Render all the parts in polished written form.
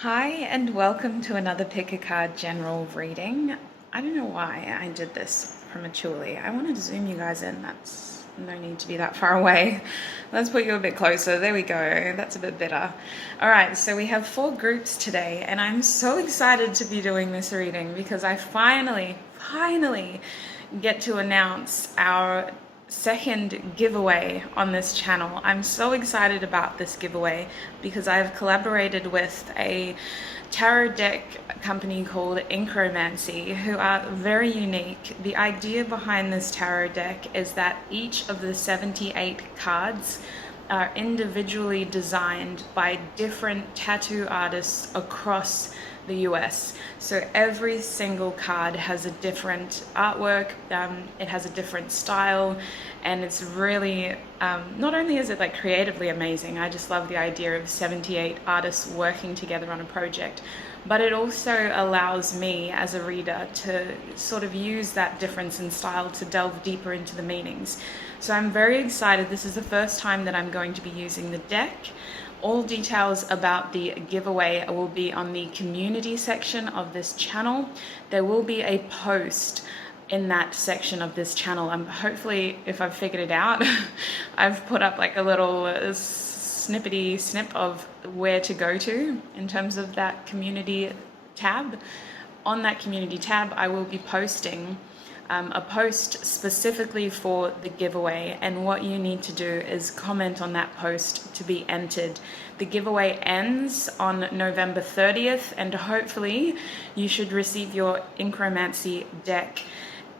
Hi and welcome to another Pick a Card general reading. I don't know why I did this prematurely. I wanted to zoom you guys in. That's no need to be that far away. Let's put you a bit closer. There we go. That's a bit better. All right, so we have 4 groups today and I'm so excited to be doing this reading because I finally get to announce our second giveaway on this channel. I'm so excited about this giveaway because I've collaborated with a tarot deck company called Inkromancy, who are very unique. The idea behind this tarot deck is that each of the 78 cards are individually designed by different tattoo artists across the US. So every single card has a different artwork, it has a different style, and it's really, not only is it like creatively amazing, I just love the idea of 78 artists working together on a project, but it also allows me as a reader to sort of use that difference in style to delve deeper into the meanings. So I'm very excited. This is the first time that I'm going to be using the deck. All details about the giveaway will be on the community section of this channel. There will be a post in that section of this channel. Hopefully, if I've figured it out, I've put up like a little snippety snip of where to go to in terms of that community tab. On that community tab, I will be posting a post specifically for the giveaway, and what you need to do is comment on that post to be entered. The giveaway ends on November 30th, and hopefully you should receive your Inkromancy deck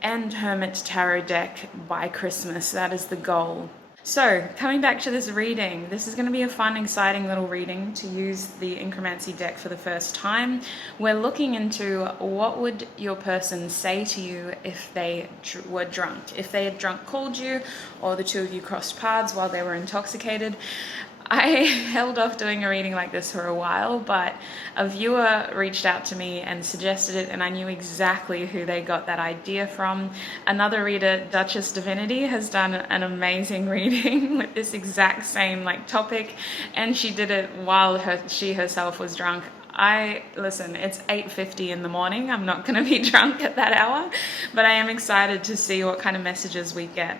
and Hermit tarot deck by Christmas. That is the goal. So, coming back to this reading, this is going to be a fun, exciting little reading to use the Inkromancy deck for the first time. We're looking into what would your person say to you if they were drunk. If they had drunk called you, or the two of you crossed paths while they were intoxicated. I held off doing a reading like this for a while, but a viewer reached out to me and suggested it, and I knew exactly who they got that idea from. Another reader, Duchess Divinity, has done an amazing reading with this exact same topic, and she did it while she herself was drunk. Listen, it's 8:50 in the morning. I'm not going to be drunk at that hour, but I am excited to see what kind of messages we get.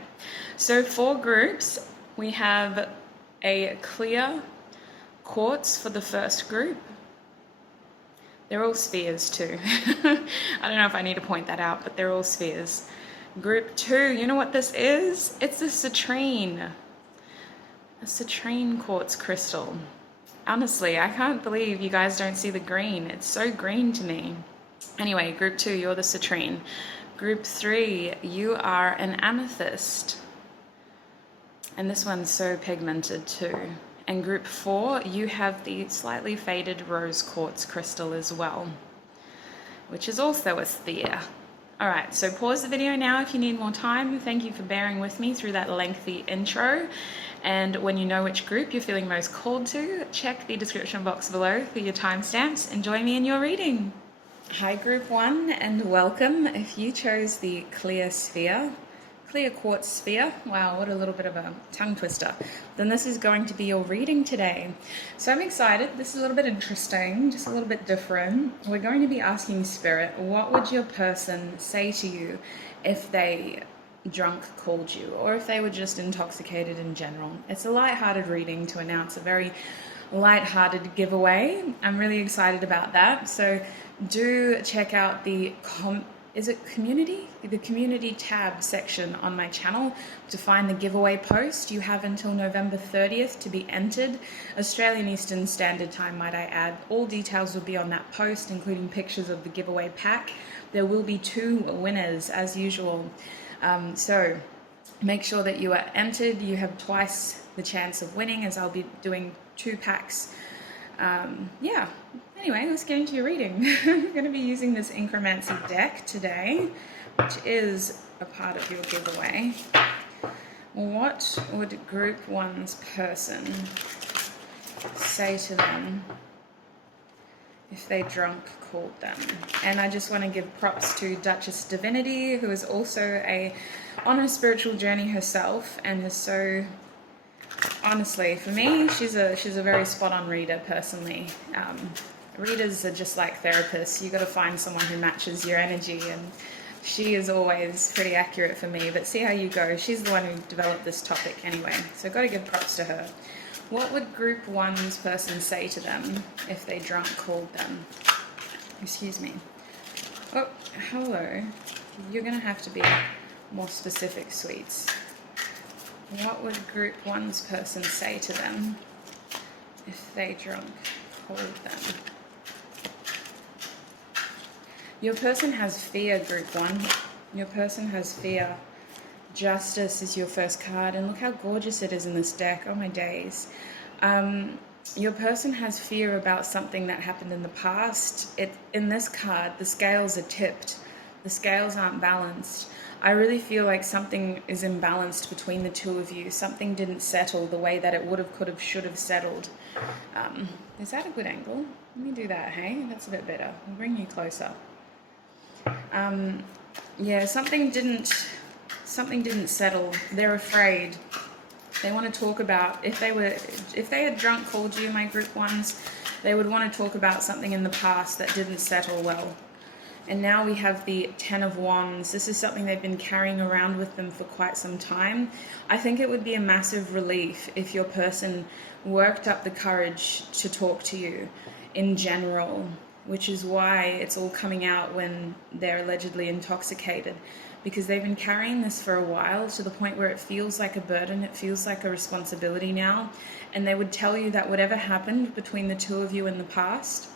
So 4 groups. We have a clear quartz for the first group. They're all spheres too. I don't know if I need to point that out, but they're all spheres. Group 2, you know what this is? It's a citrine. A citrine quartz crystal. Honestly, I can't believe you guys don't see the green. It's so green to me. Anyway, group 2, you're the citrine. Group 3, you are an amethyst. And this one's so pigmented too. And group 4, you have the slightly faded rose quartz crystal as well, which is also a sphere. All right, so pause the video now if you need more time. Thank you for bearing with me through that lengthy intro. And when you know which group you're feeling most called to, check the description box below for your timestamps and join me in your reading. Hi, group 1, and welcome. If you chose the clear sphere, clear quartz sphere, wow, what a little bit of a tongue twister, then this is going to be your reading today. So I'm excited. This is a little bit interesting, just a little bit different. We're going to be asking Spirit, what would your person say to you if they drunk called you, or if they were just intoxicated in general? It's a light-hearted reading to announce a very light-hearted giveaway. I'm really excited about that. So do check out the community? The community tab section on my channel to find the giveaway post. You have until November 30th to be entered. Australian Eastern Standard Time, might I add. All details will be on that post, including pictures of the giveaway pack. There will be 2 winners as usual. So make sure that you are entered. You have twice the chance of winning, as I'll be doing 2 packs. Yeah. Anyway, let's get into your reading. I'm going to be using this Inkromancy deck today, which is a part of your giveaway. What would group 1's person say to them if they drunk called them? And I just want to give props to Duchess Divinity, who is also on a spiritual journey herself, and is so, honestly, for me, she's a very spot-on reader personally. readers are just like therapists. You got to find someone who matches your energy, and she is always pretty accurate for me, but see how you go. She's the one who developed this topic anyway, so got to give props to her. What would group one's person say to them if they drunk called them? Excuse me. Oh, hello. You're going to have to be more specific, sweets. What would group one's person say to them if they drunk called them? Your person has fear, group one. Your person has fear. Justice is your first card, and look how gorgeous it is in this deck. Oh my days. Your person has fear about something that happened in the past. In this card, the scales are tipped. The scales aren't balanced. I really feel like something is imbalanced between the two of you. Something didn't settle the way that it would have, could have, should have settled. Is that a good angle? Let me do that, hey? That's a bit better. I'll bring you closer. Yeah, something didn't settle. They're afraid. They want to talk about, if they had drunk called you, my group ones, they would want to talk about something in the past that didn't settle well. And now we have the 10 of Wands. This is something they've been carrying around with them for quite some time. I think it would be a massive relief if your person worked up the courage to talk to you in general, which is why it's all coming out when they're allegedly intoxicated, because they've been carrying this for a while to the point where it feels like a burden, it feels like a responsibility now, and they would tell you that whatever happened between the two of you in the past,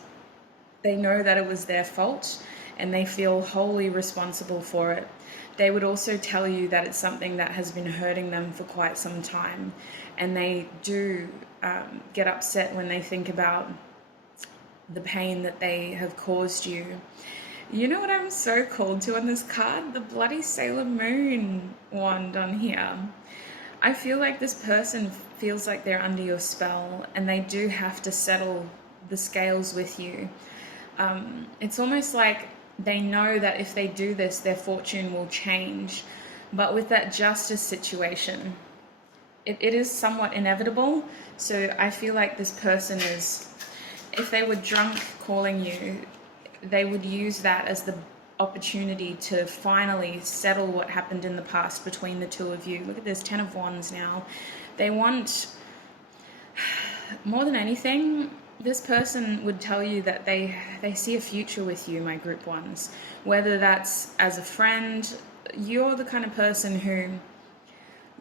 they know that it was their fault, and they feel wholly responsible for it. They would also tell you that it's something that has been hurting them for quite some time, and they do get upset when they think about the pain that they have caused you. You know what I'm so called to on this card? The bloody Sailor Moon wand on here. I feel like this person feels like they're under your spell, and they do have to settle the scales with you. It's almost like they know that if they do this, their fortune will change. But with that justice situation, it is somewhat inevitable. So I feel like this person is, if they were drunk calling you, they would use that as the opportunity to finally settle what happened in the past between the two of you. Look at this, 10 of Wands now. They want, more than anything, this person would tell you that they see a future with you, my group ones. Whether that's as a friend, you're the kind of person who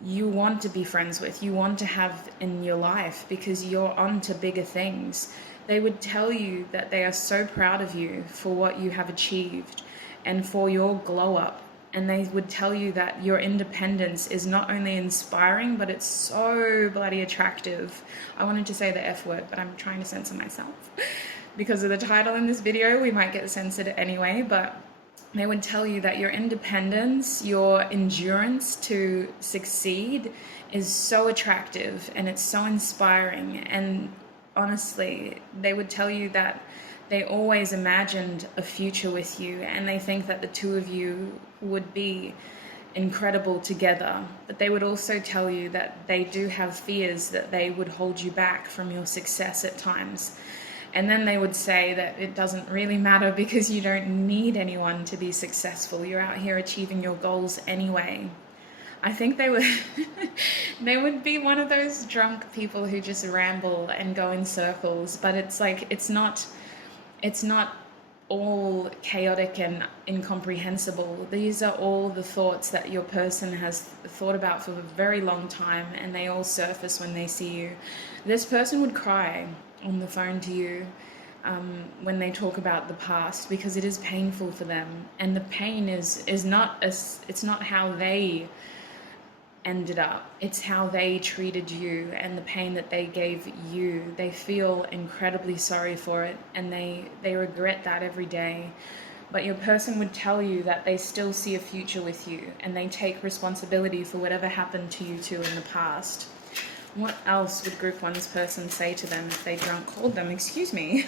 you want to be friends with, you want to have in your life, because you're on to bigger things. They would tell you that they are so proud of you for what you have achieved and for your glow up. And they would tell you that your independence is not only inspiring, but it's so bloody attractive. I wanted to say the F word, but I'm trying to censor myself. Because of the title in this video, we might get censored anyway, but they would tell you that your independence, your endurance to succeed is so attractive and it's so inspiring. And honestly, they would tell you that they always imagined a future with you, and they think that the two of you would be incredible together. But they would also tell you that they do have fears that they would hold you back from your success at times. And then they would say that it doesn't really matter because you don't need anyone to be successful. You're out here achieving your goals anyway. I think they would they would be one of those drunk people who just ramble and go in circles, but it's like it's not all chaotic and incomprehensible. These are all the thoughts that your person has thought about for a very long time, and they all surface when they see you. This person would cry on the phone to you when they talk about the past, because it is painful for them, and the pain is not it's not how they ended up, it's how they treated you and the pain that they gave you. They feel incredibly sorry for it, and they regret that every day. But your person would tell you that they still see a future with you, and they take responsibility for whatever happened to you two in the past. What else would group one's person say to them if they drunk called them? Excuse me.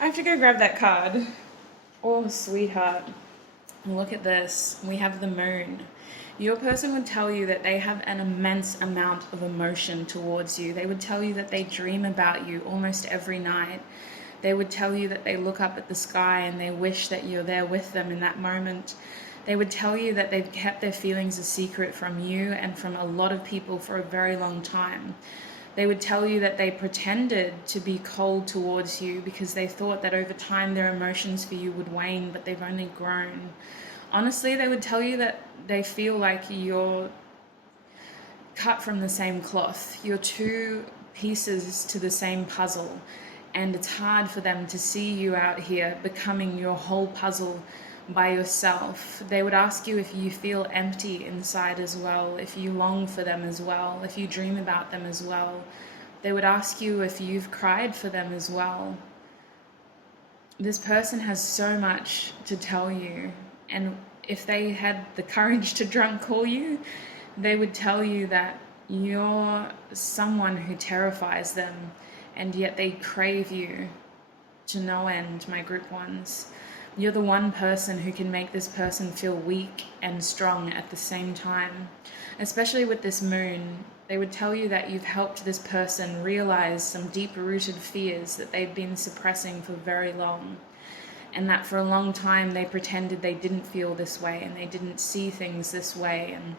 I have to go grab that card. Oh, sweetheart. Look at this. We have the moon. Your person would tell you that they have an immense amount of emotion towards you. They would tell you that they dream about you almost every night. They would tell you that they look up at the sky and they wish that you're there with them in that moment. They would tell you that they've kept their feelings a secret from you and from a lot of people for a very long time. They would tell you that they pretended to be cold towards you because they thought that over time their emotions for you would wane, but they've only grown. Honestly, they would tell you that they feel like you're cut from the same cloth. You're two pieces to the same puzzle, and it's hard for them to see you out here becoming your whole puzzle by yourself. They would ask you if you feel empty inside as well, if you long for them as well, if you dream about them as well. They would ask you if you've cried for them as well. This person has so much to tell you, and if they had the courage to drunk call you, they would tell you that you're someone who terrifies them, and yet they crave you to no end, my group ones. You're the one person who can make this person feel weak and strong at the same time. Especially with this moon, they would tell you that you've helped this person realize some deep-rooted fears that they've been suppressing for very long. And that for a long time they pretended they didn't feel this way and they didn't see things this way. And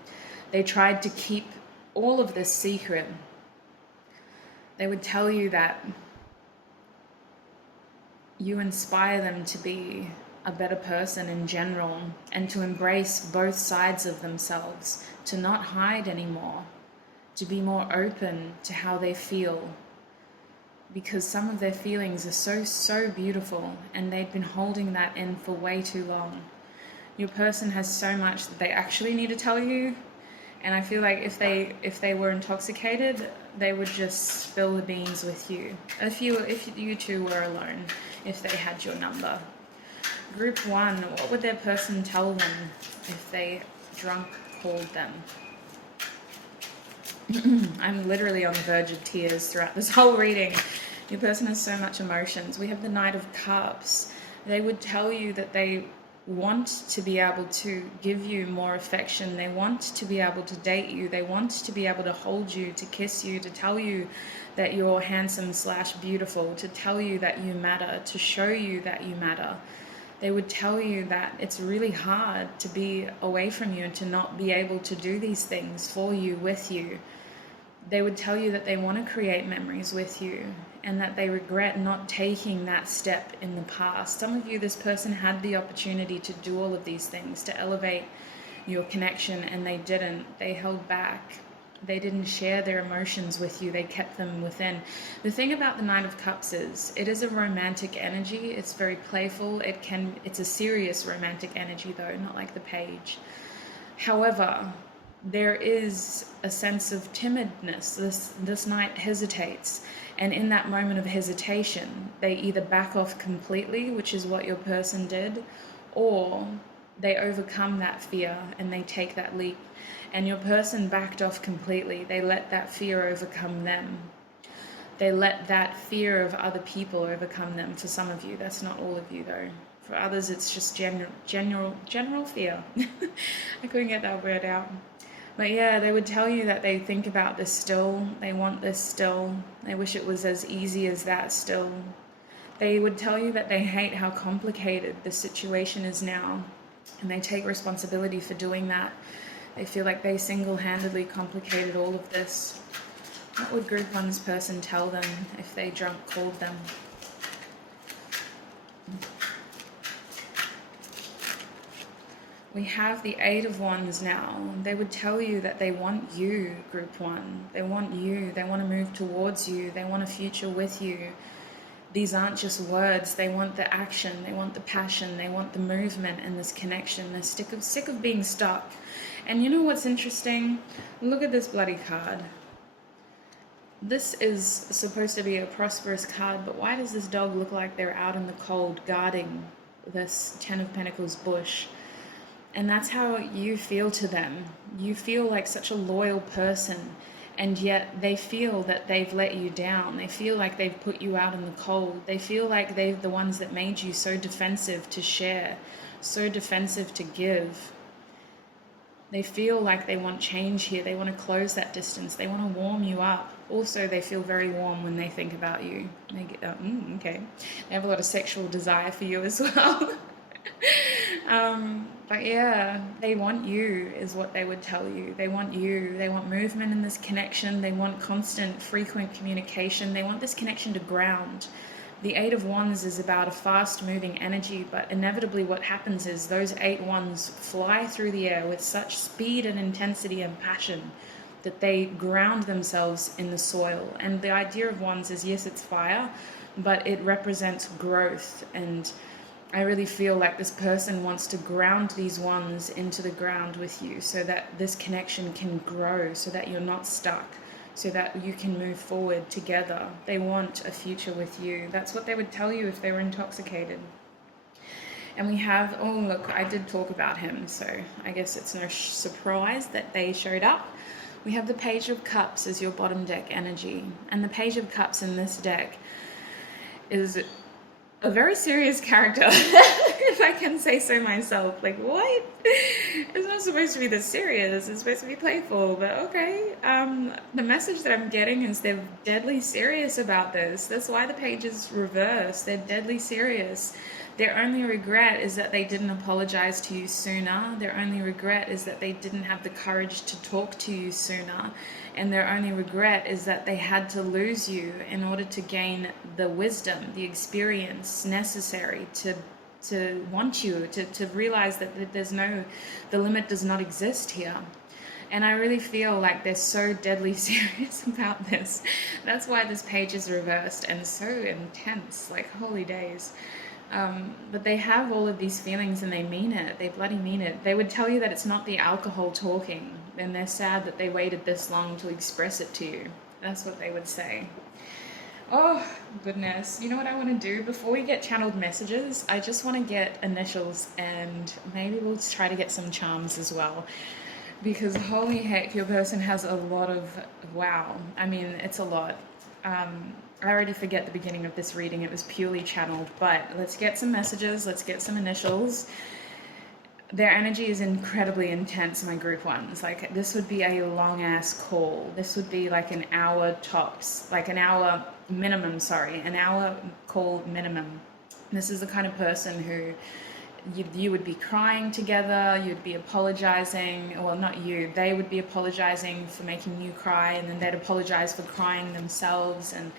they tried to keep all of this secret. They would tell you that you inspire them to be a better person in general and to embrace both sides of themselves, to not hide anymore, to be more open to how they feel, because some of their feelings are so beautiful and they've been holding that in for way too long. Your person has so much that they actually need to tell you, and I feel like if they were intoxicated, they would just spill the beans with you. If you two were alone, if they had your number. Group 1, what would their person tell them if they drunk called them? I'm literally on the verge of tears throughout this whole reading. Your person has so much emotions. We have the Knight of Cups. They would tell you that they want to be able to give you more affection. They want to be able to date you. They want to be able to hold you, to kiss you, to tell you that you're handsome/beautiful, to tell you that you matter, to show you that you matter. They would tell you that it's really hard to be away from you and to not be able to do these things for you, with you. They would tell you that they want to create memories with you and that they regret not taking that step in the past. Some of you, this person had the opportunity to do all of these things, to elevate your connection, and they didn't. They held back. They didn't share their emotions with you. They kept them within. The thing about the Knight of Cups is, it is a romantic energy. It's very playful. It's a serious romantic energy though, not like the Page. However, there is a sense of timidness. This knight hesitates, and in that moment of hesitation, they either back off completely, which is what your person did, or they overcome that fear and they take that leap. And your person backed off completely. They let that fear overcome them. They let that fear of other people overcome them. For some of you, that's not all of you though. For others, it's just general fear. I couldn't get that word out. But yeah, they would tell you that they think about this still. They want this still. They wish it was as easy as that still. They would tell you that they hate how complicated the situation is now, and they take responsibility for doing that. They feel like they single-handedly complicated all of this. What would Group 1's person tell them if they drunk called them? We have the Eight of Wands now. They would tell you that they want you, Group 1. They want you. They want to move towards you. They want a future with you. These aren't just words. They want the action. They want the passion. They want the movement and this connection. They're sick of being stuck. And you know what's interesting? Look at this bloody card. This is supposed to be a prosperous card, but why does this dog look like they're out in the cold guarding this Ten of Pentacles bush? And that's how you feel to them. You feel like such a loyal person, and yet they feel that they've let you down. They feel like they've put you out in the cold. They feel like they're the ones that made you so defensive to share, so defensive to give. They feel like they want change here. They want to close that distance. They want to warm you up. Also, they feel very warm when they think about you. They get, okay. They have a lot of sexual desire for you as well. But yeah, they want you is what they would tell you. They want you. They want movement in this connection. They want constant, frequent communication. They want this connection to ground. The Eight of Wands is about a fast-moving energy, but inevitably what happens is those 8 wands fly through the air with such speed and intensity and passion that they ground themselves in the soil. And the idea of wands is, yes, it's fire, but it represents growth. And I really feel like this person wants to ground these wands into the ground with you so that this connection can grow, so that you're not stuck, so that you can move forward together. They want a future with you. That's what they would tell you if they were intoxicated. And we have, oh look, I did talk about him, so I guess it's no surprise that they showed up. We have the Page of Cups as your bottom deck energy. And the Page of Cups in this deck is a very serious character, if I can say so myself. Like, what? It's not supposed to be this serious. It's supposed to be playful, but okay. The message that I'm getting is they're deadly serious about this. That's why the page is reversed. They're deadly serious. Their only regret is that they didn't apologize to you sooner. Their only regret is that they didn't have the courage to talk to you sooner. And their only regret is that they had to lose you in order to gain the wisdom, the experience necessary to want you, to realize that the limit does not exist here. And I really feel like they're so deadly serious about this. That's why this page is reversed and so intense, like holy days. But they have all of these feelings and they mean it. They bloody mean it. They would tell you that it's not the alcohol talking, and they're sad that they waited this long to express it to you. That's what they would say. Oh, goodness. You know what I want to do? Before we get channeled messages, I just want to get initials, and maybe we'll try to get some charms as well. Because holy heck, your person has a lot of, wow. I mean, it's a lot. I already forget the beginning of this reading. It was purely channeled, but let's get some messages. Let's get some initials. Their energy is incredibly intense, my group ones. Like, this would be a long-ass call. This would be like an hour tops, like an hour minimum, an hour call minimum. This is the kind of person who you would be crying together, you'd be apologizing, well, not you, they would be apologizing for making you cry, and then they'd apologize for crying themselves, and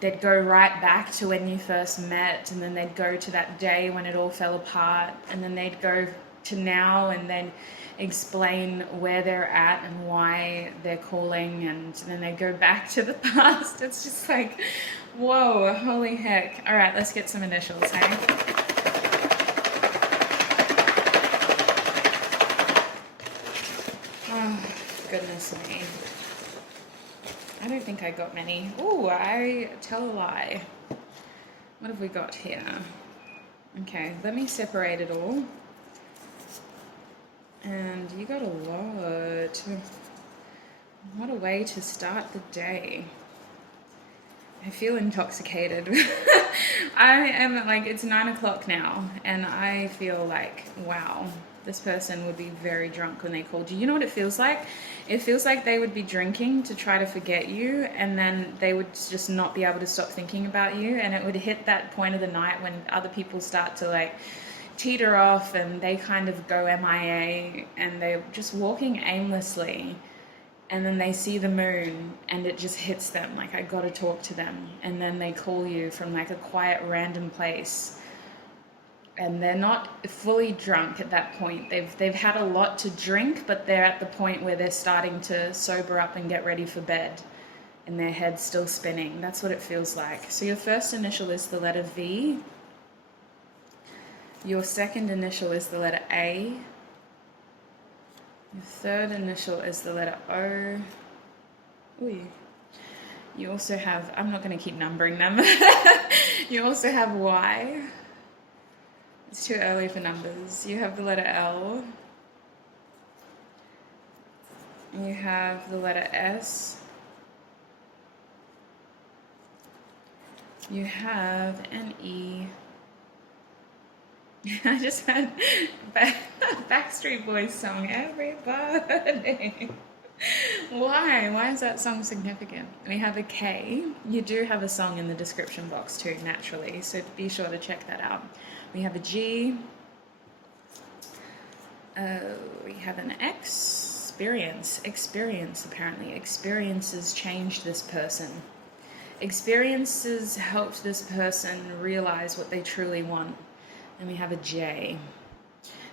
they'd go right back to when you first met, and then they'd go to that day when it all fell apart, and then they'd go to now and then explain where they're at and why they're calling, and then they go back to the past. It's just like, whoa, holy heck. All right, let's get some initials, hey? Oh, goodness me. I don't think I got many. Ooh, I tell a lie. What have we got here? Okay, let me separate it all. And you got a lot. What a way to start the day. I feel intoxicated. I am like, it's 9 o'clock now, and I feel like, wow, this person would be very drunk when they called you. You know what it feels like? It feels like they would be drinking to try to forget you, and then they would just not be able to stop thinking about you, and it would hit that point of the night when other people start to like teeter off and they kind of go MIA and they're just walking aimlessly, and then they see the moon and it just hits them like, I gotta talk to them, and then they call you from like a quiet random place, and they're not fully drunk at that point. They've had a lot to drink, but they're at the point where they're starting to sober up and get ready for bed, and their head's still spinning. That's what it feels like. So your first initial is the letter V. Your second initial is the letter A. Your third initial is the letter O. Ooh. You also have, I'm not going to keep numbering them. You also have Y. It's too early for numbers. You have the letter L. You have the letter S. You have an E. I just had Backstreet Boys song, Everybody. Why? Why is that song significant? We have a K. You do have a song in the description box too, naturally, so be sure to check that out. We have a G. We have an X. Experience, apparently. Experiences changed this person. Experiences helped this person realize what they truly want. And we have a J.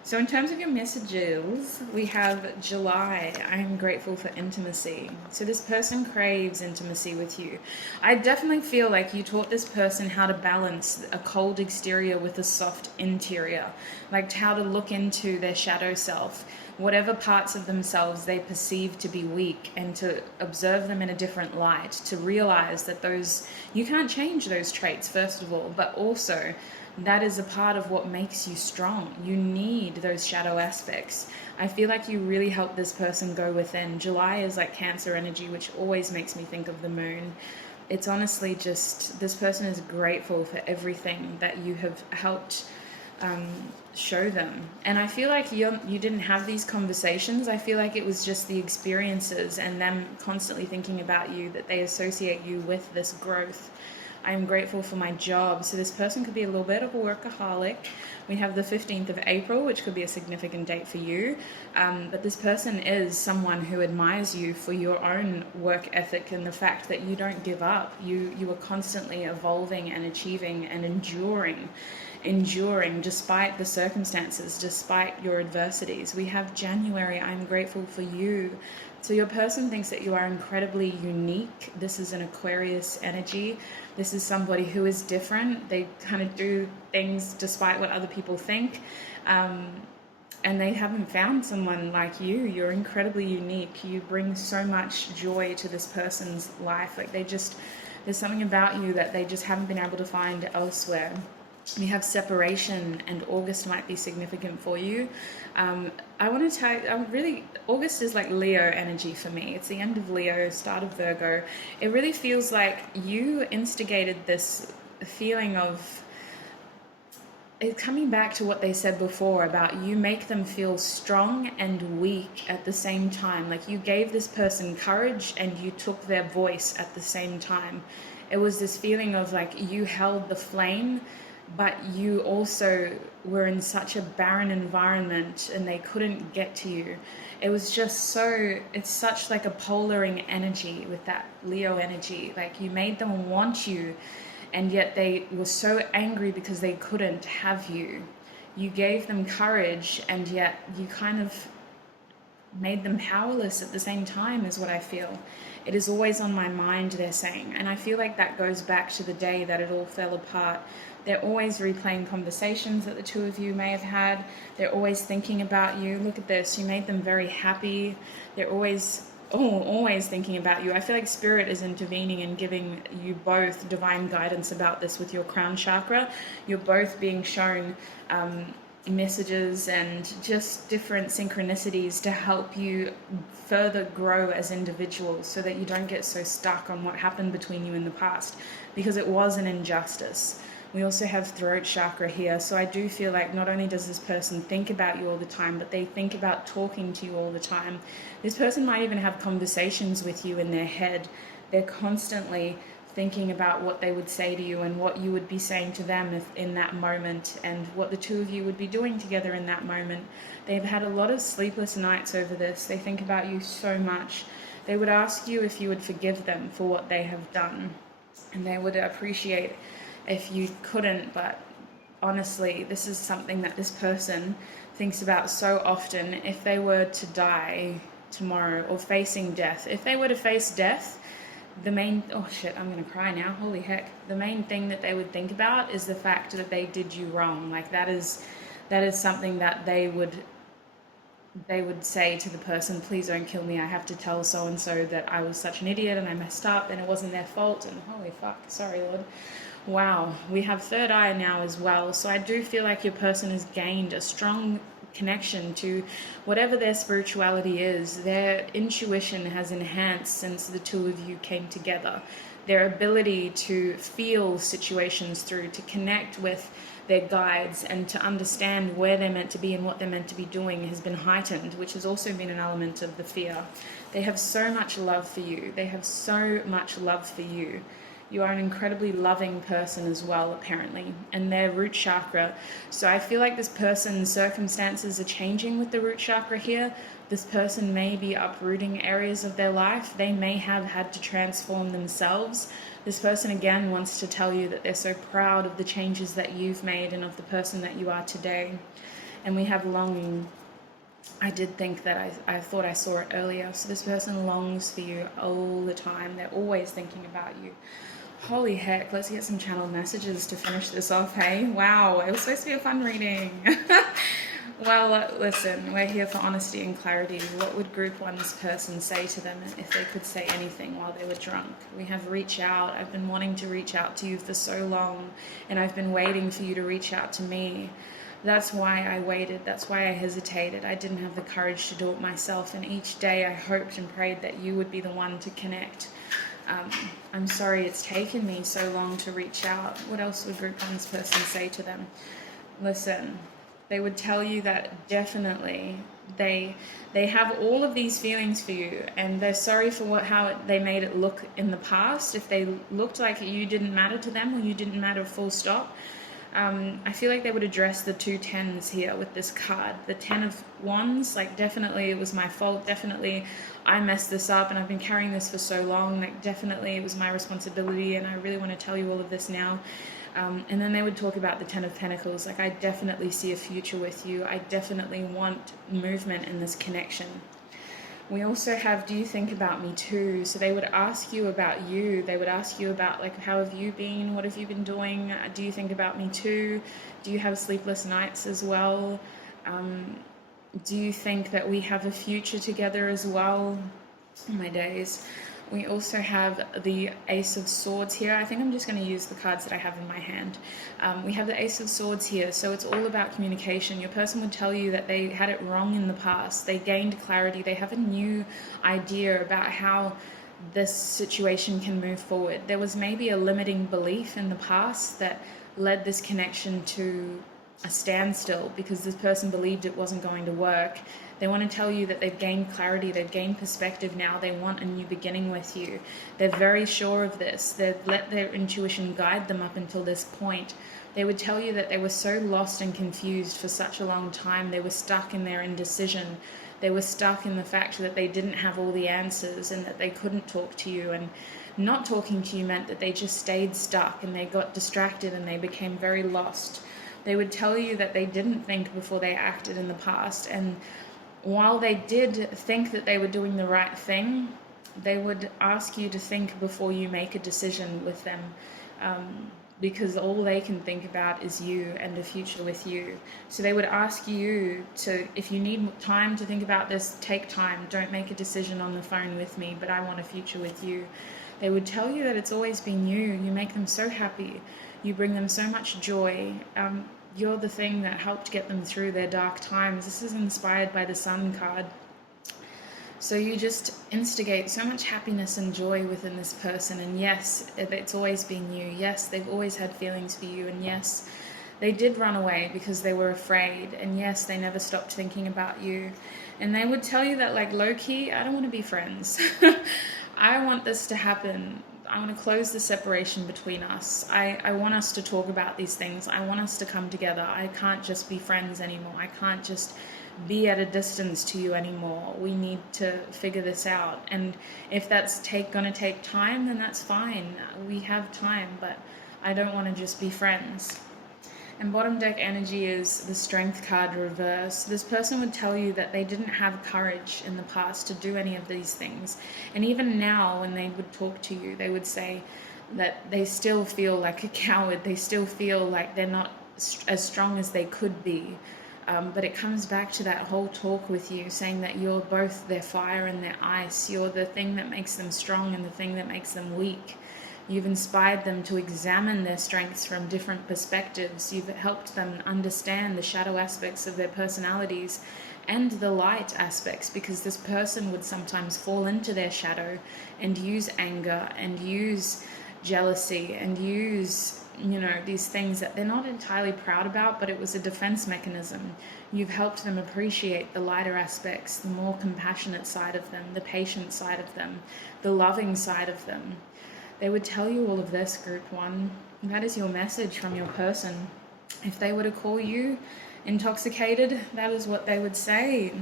So in terms of your messages, we have July. I am grateful for intimacy. So this person craves intimacy with you. I definitely feel like you taught this person how to balance a cold exterior with a soft interior, like how to look into their shadow self, whatever parts of themselves they perceive to be weak, and to observe them in a different light, to realize that you can't change those traits, first of all, but also that is a part of what makes you strong. You need those shadow aspects. I feel like you really help this person go within. July is like Cancer energy, which always makes me think of the moon. It's honestly just, this person is grateful for everything that you have helped show them. And I feel like you didn't have these conversations. I feel like it was just the experiences and them constantly thinking about you that they associate you with this growth. I'm grateful for my job. So this person could be a little bit of a workaholic. We have the 15th of April, which could be a significant date for you. But this person is someone who admires you for your own work ethic and the fact that you don't give up. You are constantly evolving and achieving and enduring despite the circumstances, despite your adversities. We have January. I'm grateful for you. So your person thinks that you are incredibly unique. This is an Aquarius energy. This is somebody who is different. They kind of do things despite what other people think. And they haven't found someone like you. You're incredibly unique. You bring so much joy to this person's life. Like there's something about you that they just haven't been able to find elsewhere. We have separation, and August might be significant for you. I want to tell you, August is like Leo energy for me. It's the end of Leo, start of Virgo. It really feels like you instigated this feeling of, it's coming back to what they said before about you make them feel strong and weak at the same time. Like you gave this person courage and you took their voice at the same time. It was this feeling of like you held the flame, but you also were in such a barren environment and they couldn't get to you. It was just it's such like a polaring energy with that Leo energy. Like you made them want you, and yet they were so angry because they couldn't have you. You gave them courage, and yet you kind of made them powerless at the same time, is what I feel. It is always on my mind, they're saying. And I feel like that goes back to the day that it all fell apart. They're always replaying conversations that the two of you may have had. They're always thinking about you. Look at this. You made them very happy. They're always thinking about you. I feel like Spirit is intervening and giving you both divine guidance about this with your crown chakra. You're both being shown messages and just different synchronicities to help you further grow as individuals so that you don't get so stuck on what happened between you in the past, because it was an injustice. We also have throat chakra here, so I do feel like not only does this person think about you all the time, but they think about talking to you all the time. This person might even have conversations with you in their head. They're constantly thinking about what they would say to you and what you would be saying to them in that moment, and what the two of you would be doing together in that moment. They've had a lot of sleepless nights over this. They think about you so much. They would ask you if you would forgive them for what they have done, and they would appreciate if you couldn't. But honestly, this is something that this person thinks about so often. If they were to die tomorrow, or facing death, if they were to face death, the main, oh shit, I'm gonna cry now, holy heck. The main thing that they would think about is the fact that they did you wrong. Like that is something that they would say to the person, please don't kill me, I have to tell so-and-so that I was such an idiot and I messed up and it wasn't their fault, and holy fuck, sorry Lord. Wow, we have third eye now as well. So I do feel like your person has gained a strong connection to whatever their spirituality is. Their intuition has enhanced since the two of you came together. Their ability to feel situations through, to connect with their guides, and to understand where they're meant to be and what they're meant to be doing has been heightened, which has also been an element of the fear. They have so much love for you. They have so much love for you. You are an incredibly loving person as well, apparently, and their root chakra. So I feel like this person's circumstances are changing with the root chakra here. This person may be uprooting areas of their life. They may have had to transform themselves. This person, again, wants to tell you that they're so proud of the changes that you've made and of the person that you are today. And we have longing. I did think that I thought I saw it earlier. So this person longs for you all the time. They're always thinking about you. Holy heck, let's get some channeled messages to finish this off, hey? Wow, it was supposed to be a fun reading. Well, listen, we're here for honesty and clarity. What would group one's person say to them if they could say anything while they were drunk? We have reach out. I've been wanting to reach out to you for so long, and I've been waiting for you to reach out to me. That's why I waited. That's why I hesitated. I didn't have the courage to do it myself, and each day I hoped and prayed that you would be the one to connect. I'm sorry it's taken me so long to reach out. What else would group one's person say to them? Listen, they would tell you that definitely they have all of these feelings for you, and they're sorry for how they made it look in the past. If they looked like you didn't matter to them, or you didn't matter full stop. I feel like they would address the 2 10s here with this card. The 10 of Wands, like definitely it was my fault. Definitely I messed this up, and I've been carrying this for so long. Like definitely it was my responsibility, and I really want to tell you all of this now. And then they would talk about the 10 of Pentacles. Like I definitely see a future with you. I definitely want movement in this connection. We also have, do you think about me too? So they would ask you about you. They would ask you about, like, how have you been? What have you been doing? Do you think about me too? Do you have sleepless nights as well? Do you think that we have a future together as well? Oh, my days. We also have the Ace of Swords here. I think I'm just going to use the cards that I have in my hand. We have the Ace of Swords here, so it's all about communication. Your person would tell you that they had it wrong in the past. They gained clarity. They have a new idea about how this situation can move forward. There was maybe a limiting belief in the past that led this connection to a standstill because this person believed it wasn't going to work. They want to tell you that they've gained clarity, they've gained perspective now, they want a new beginning with you. They're very sure of this. They've let their intuition guide them up until this point. They would tell you that they were so lost and confused for such a long time. They were stuck in their indecision. They were stuck in the fact that they didn't have all the answers and that they couldn't talk to you. And not talking to you meant that they just stayed stuck and they got distracted and they became very lost. They would tell you that they didn't think before they acted in the past, and while they did think that they were doing the right thing, they would ask you to think before you make a decision with them, because all they can think about is you and a future with you. So they would ask you to, if you need time to think about this, take time. Don't make a decision on the phone with me, but I want a future with you. They would tell you that it's always been you. You make them so happy. You bring them so much joy. You're the thing that helped get them through their dark times. This is inspired by the Sun card. So you just instigate so much happiness and joy within this person. And yes, it's always been you. Yes, they've always had feelings for you. And yes, they did run away because they were afraid. And yes, they never stopped thinking about you. And they would tell you that, like, low-key, I don't want to be friends. I want this to happen. I want to close the separation between us. I want us to talk about these things. I want us to come together. I can't just be friends anymore. I can't just be at a distance to you anymore. We need to figure this out. And if that's gonna take time, then that's fine. We have time, but I don't want to just be friends. And bottom deck energy is the Strength card reverse. This person would tell you that they didn't have courage in the past to do any of these things. And even now, when they would talk to you, they would say that they still feel like a coward. They still feel like they're not as strong as they could be. But it comes back to that whole talk with you, saying that you're both their fire and their ice. You're the thing that makes them strong and the thing that makes them weak. You've inspired them to examine their strengths from different perspectives. You've helped them understand the shadow aspects of their personalities and the light aspects, because this person would sometimes fall into their shadow and use anger and use jealousy and use these things that they're not entirely proud about, but it was a defense mechanism. You've helped them appreciate the lighter aspects, the more compassionate side of them, the patient side of them, the loving side of them. They would tell you all of this, Group 1. That is your message from your person. If they were to call you intoxicated, that is what they would say.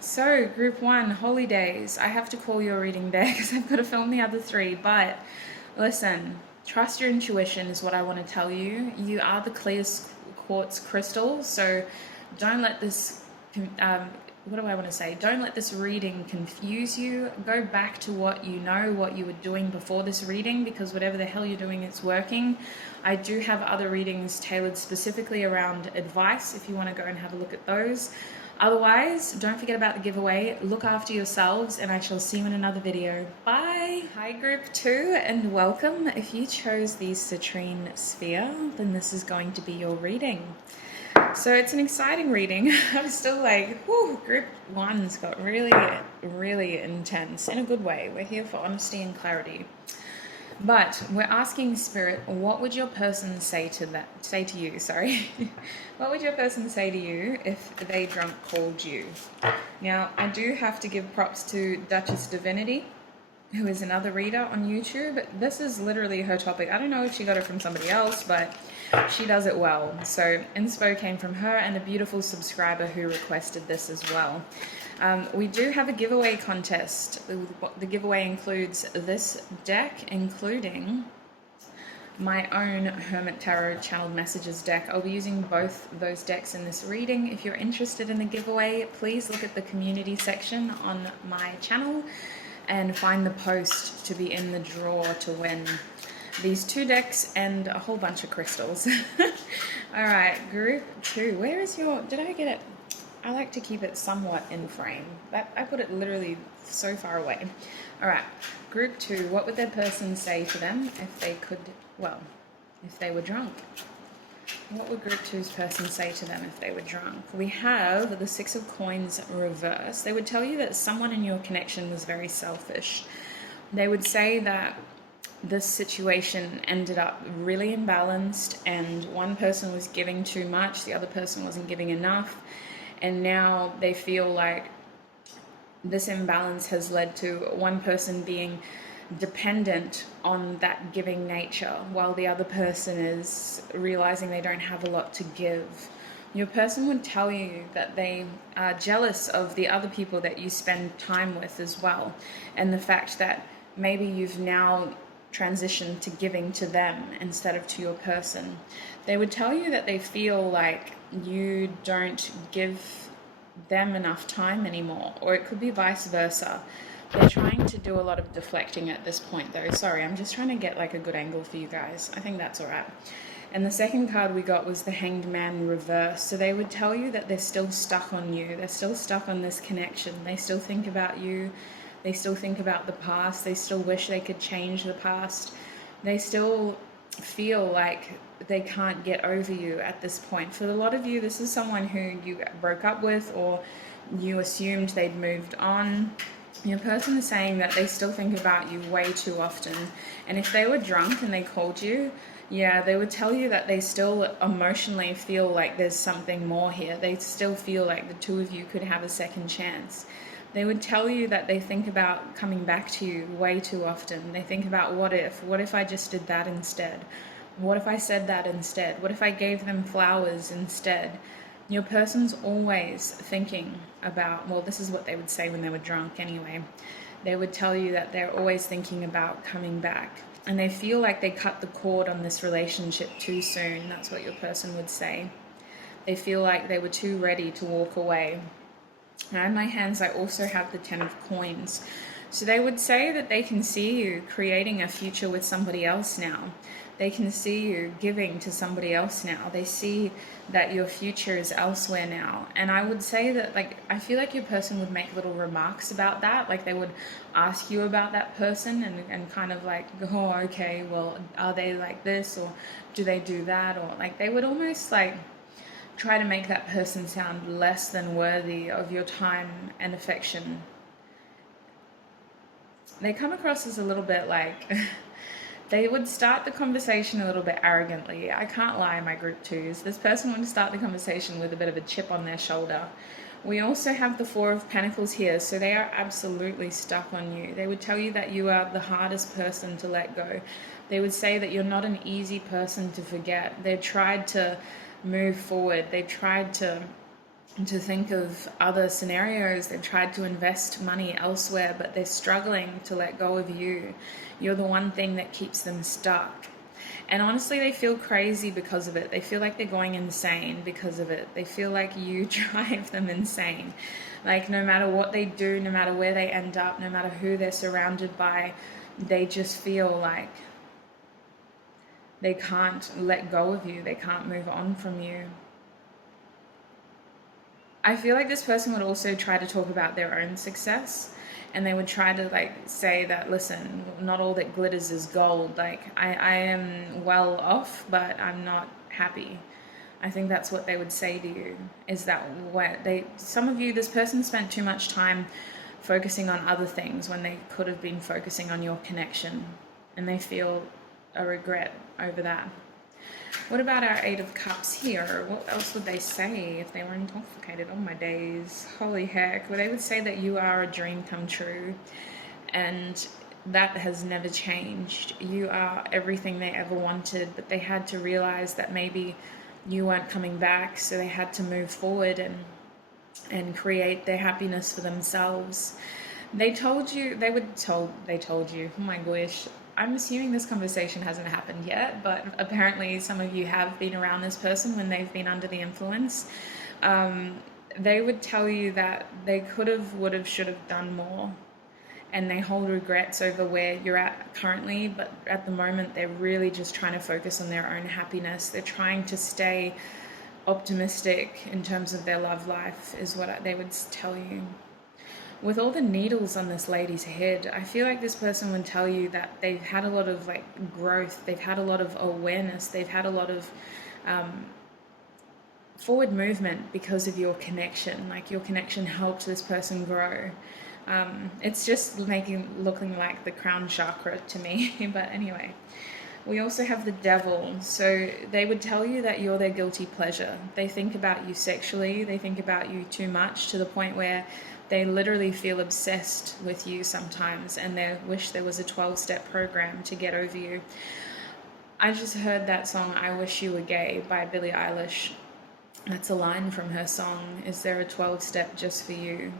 So, Group 1, Holy Days. I have to call your reading there because I've got to film the other 3. But listen, trust your intuition is what I want to tell you. You are the clear quartz crystal. So don't let this, Don't let this reading confuse you. Go back to what you know, what you were doing before this reading, because whatever the hell you're doing, it's working. I do have other readings tailored specifically around advice if you want to go and have a look at those. Otherwise, don't forget about the giveaway. Look after yourselves, and I shall see you in another video. Bye! Hi, Group 2, and welcome. If you chose the citrine sphere, then this is going to be your reading. So it's an exciting reading. I'm still like, whew, Group 1's got really, really intense in a good way. We're here for honesty and clarity. But we're asking Spirit, what would your person say to you? What would your person say to you if they drunk called you? Now, I do have to give props to Duchess Divinity, who is another reader on YouTube. This is literally her topic. I don't know if she got it from somebody else, but she does it well. So inspo came from her and a beautiful subscriber who requested this as well. We do have a giveaway contest. The giveaway includes this deck, including my own Hermit Tarot Channeled Messages deck. I'll be using both those decks in this reading. If you're interested in the giveaway, please look at the community section on my channel and find the post to be in the draw to win these 2 decks and a whole bunch of crystals. All right, Group 2. Where is your... Did I get it? I like to keep it somewhat in frame. I put it literally so far away. All right, Group 2. What would their person say to them if they could... Well, if they were drunk? What would Group 2's person say to them if they were drunk? We have the 6 of Coins reversed. They would tell you that someone in your connection was very selfish. They would say that this situation ended up really imbalanced and one person was giving too much, the other person wasn't giving enough, and now they feel like this imbalance has led to one person being dependent on that giving nature while the other person is realizing they don't have a lot to give. Your person would tell you that they are jealous of the other people that you spend time with as well, and the fact that maybe you've now transitioned to giving to them instead of to your person. They would tell you that they feel like you don't give them enough time anymore, or it could be vice versa. They're trying to do a lot of deflecting at this point though. Sorry, I'm just trying to get like a good angle for you guys. I think that's all right. And the second card we got was the Hanged Man reverse. So they would tell you that they're still stuck on you. They're still stuck on this connection. They still think about you. They still think about the past. They still wish they could change the past. They still feel like they can't get over you at this point. For a lot of you, this is someone who you broke up with or you assumed they'd moved on. Your person is saying that they still think about you way too often. And if they were drunk and they called you, yeah, they would tell you that they still emotionally feel like there's something more here. They still feel like the two of you could have a second chance. They would tell you that they think about coming back to you way too often. They think about what if I just did that instead? What if I said that instead? What if I gave them flowers instead? Your person's always thinking about, well, this is what they would say when they were drunk anyway. They would tell you that they're always thinking about coming back. And they feel like they cut the cord on this relationship too soon. That's what your person would say. They feel like they were too ready to walk away. Now in my hands, I also have the 10 of Coins. So they would say that they can see you creating a future with somebody else now. They can see you giving to somebody else now. They see that your future is elsewhere now. And I would say that, like, I feel like your person would make little remarks about that. Like they would ask you about that person and kind of like, oh, okay, well, are they like this or do they do that? Or like they would almost like try to make that person sound less than worthy of your time and affection. They come across as a little bit like They would start the conversation a little bit arrogantly. I can't lie, my group twos. This person would start the conversation with a bit of a chip on their shoulder. We also have the Four of Pentacles here, so they are absolutely stuck on you. They would tell you that you are the hardest person to let go. They would say that you're not an easy person to forget. They tried to move forward. They tried to think of other scenarios. They've tried to invest money elsewhere, but they're struggling to let go of you. You're the one thing that keeps them stuck. And honestly, they feel crazy because of it. They feel like they're going insane because of it. They feel like you drive them insane. Like no matter what they do, no matter where they end up, no matter who they're surrounded by, they just feel like they can't let go of you. They can't move on from you. I feel like this person would also try to talk about their own success, and they would try to like say that, listen, not all that glitters is gold. Like I am well off, but I'm not happy. I think that's what they would say to you, is that some of you, this person spent too much time focusing on other things when they could have been focusing on your connection, and they feel a regret over that. What about our Eight of Cups here? What else would they say if they were intoxicated? Oh my days, holy heck. Well, they would say that you are a dream come true, and that has never changed. You are everything they ever wanted, but they had to realize that maybe you weren't coming back, so they had to move forward and create their happiness for themselves. They told you, they told you, oh my gosh, I'm assuming this conversation hasn't happened yet, but apparently some of you have been around this person when they've been under the influence. They would tell you that they could have, would have, should have done more, and they hold regrets over where you're at currently, but at the moment they're really just trying to focus on their own happiness. They're trying to stay optimistic in terms of their love life, is what they would tell you. With all the needles on this lady's head, I feel like this person would tell you that they've had a lot of like growth, they've had a lot of awareness, they've had a lot of forward movement because of your connection. Like your connection helped this person grow. It's just looking like the crown chakra to me. But anyway, we also have the Devil. So they would tell you that you're their guilty pleasure. They think about you sexually. They think about you too much, to the point where they literally feel obsessed with you sometimes, and they wish there was a 12-step program to get over you. I just heard that song, I Wish You Were Gay, by Billie Eilish. That's a line from her song. Is there a 12-step just for you?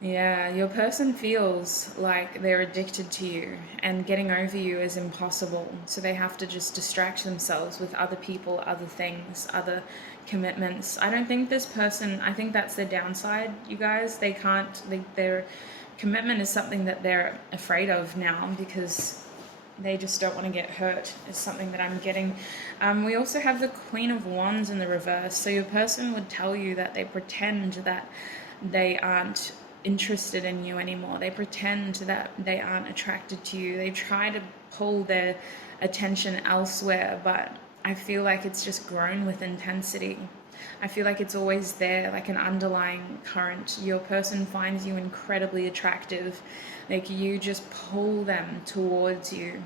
Yeah, your person feels like they're addicted to you, and getting over you is impossible. So they have to just distract themselves with other people, other things, other commitments. I don't think this person, I think that's their downside, you guys. Their commitment is something that they're afraid of now, because they just don't want to get hurt, is something that I'm getting. We also have the Queen of Wands in the reverse. So your person would tell you that they pretend that they aren't interested in you anymore. They pretend that they aren't attracted to you. They try to pull their attention elsewhere, but I feel like it's just grown with intensity. I feel like it's always there, like an underlying current. Your person finds you incredibly attractive. Like you just pull them towards you,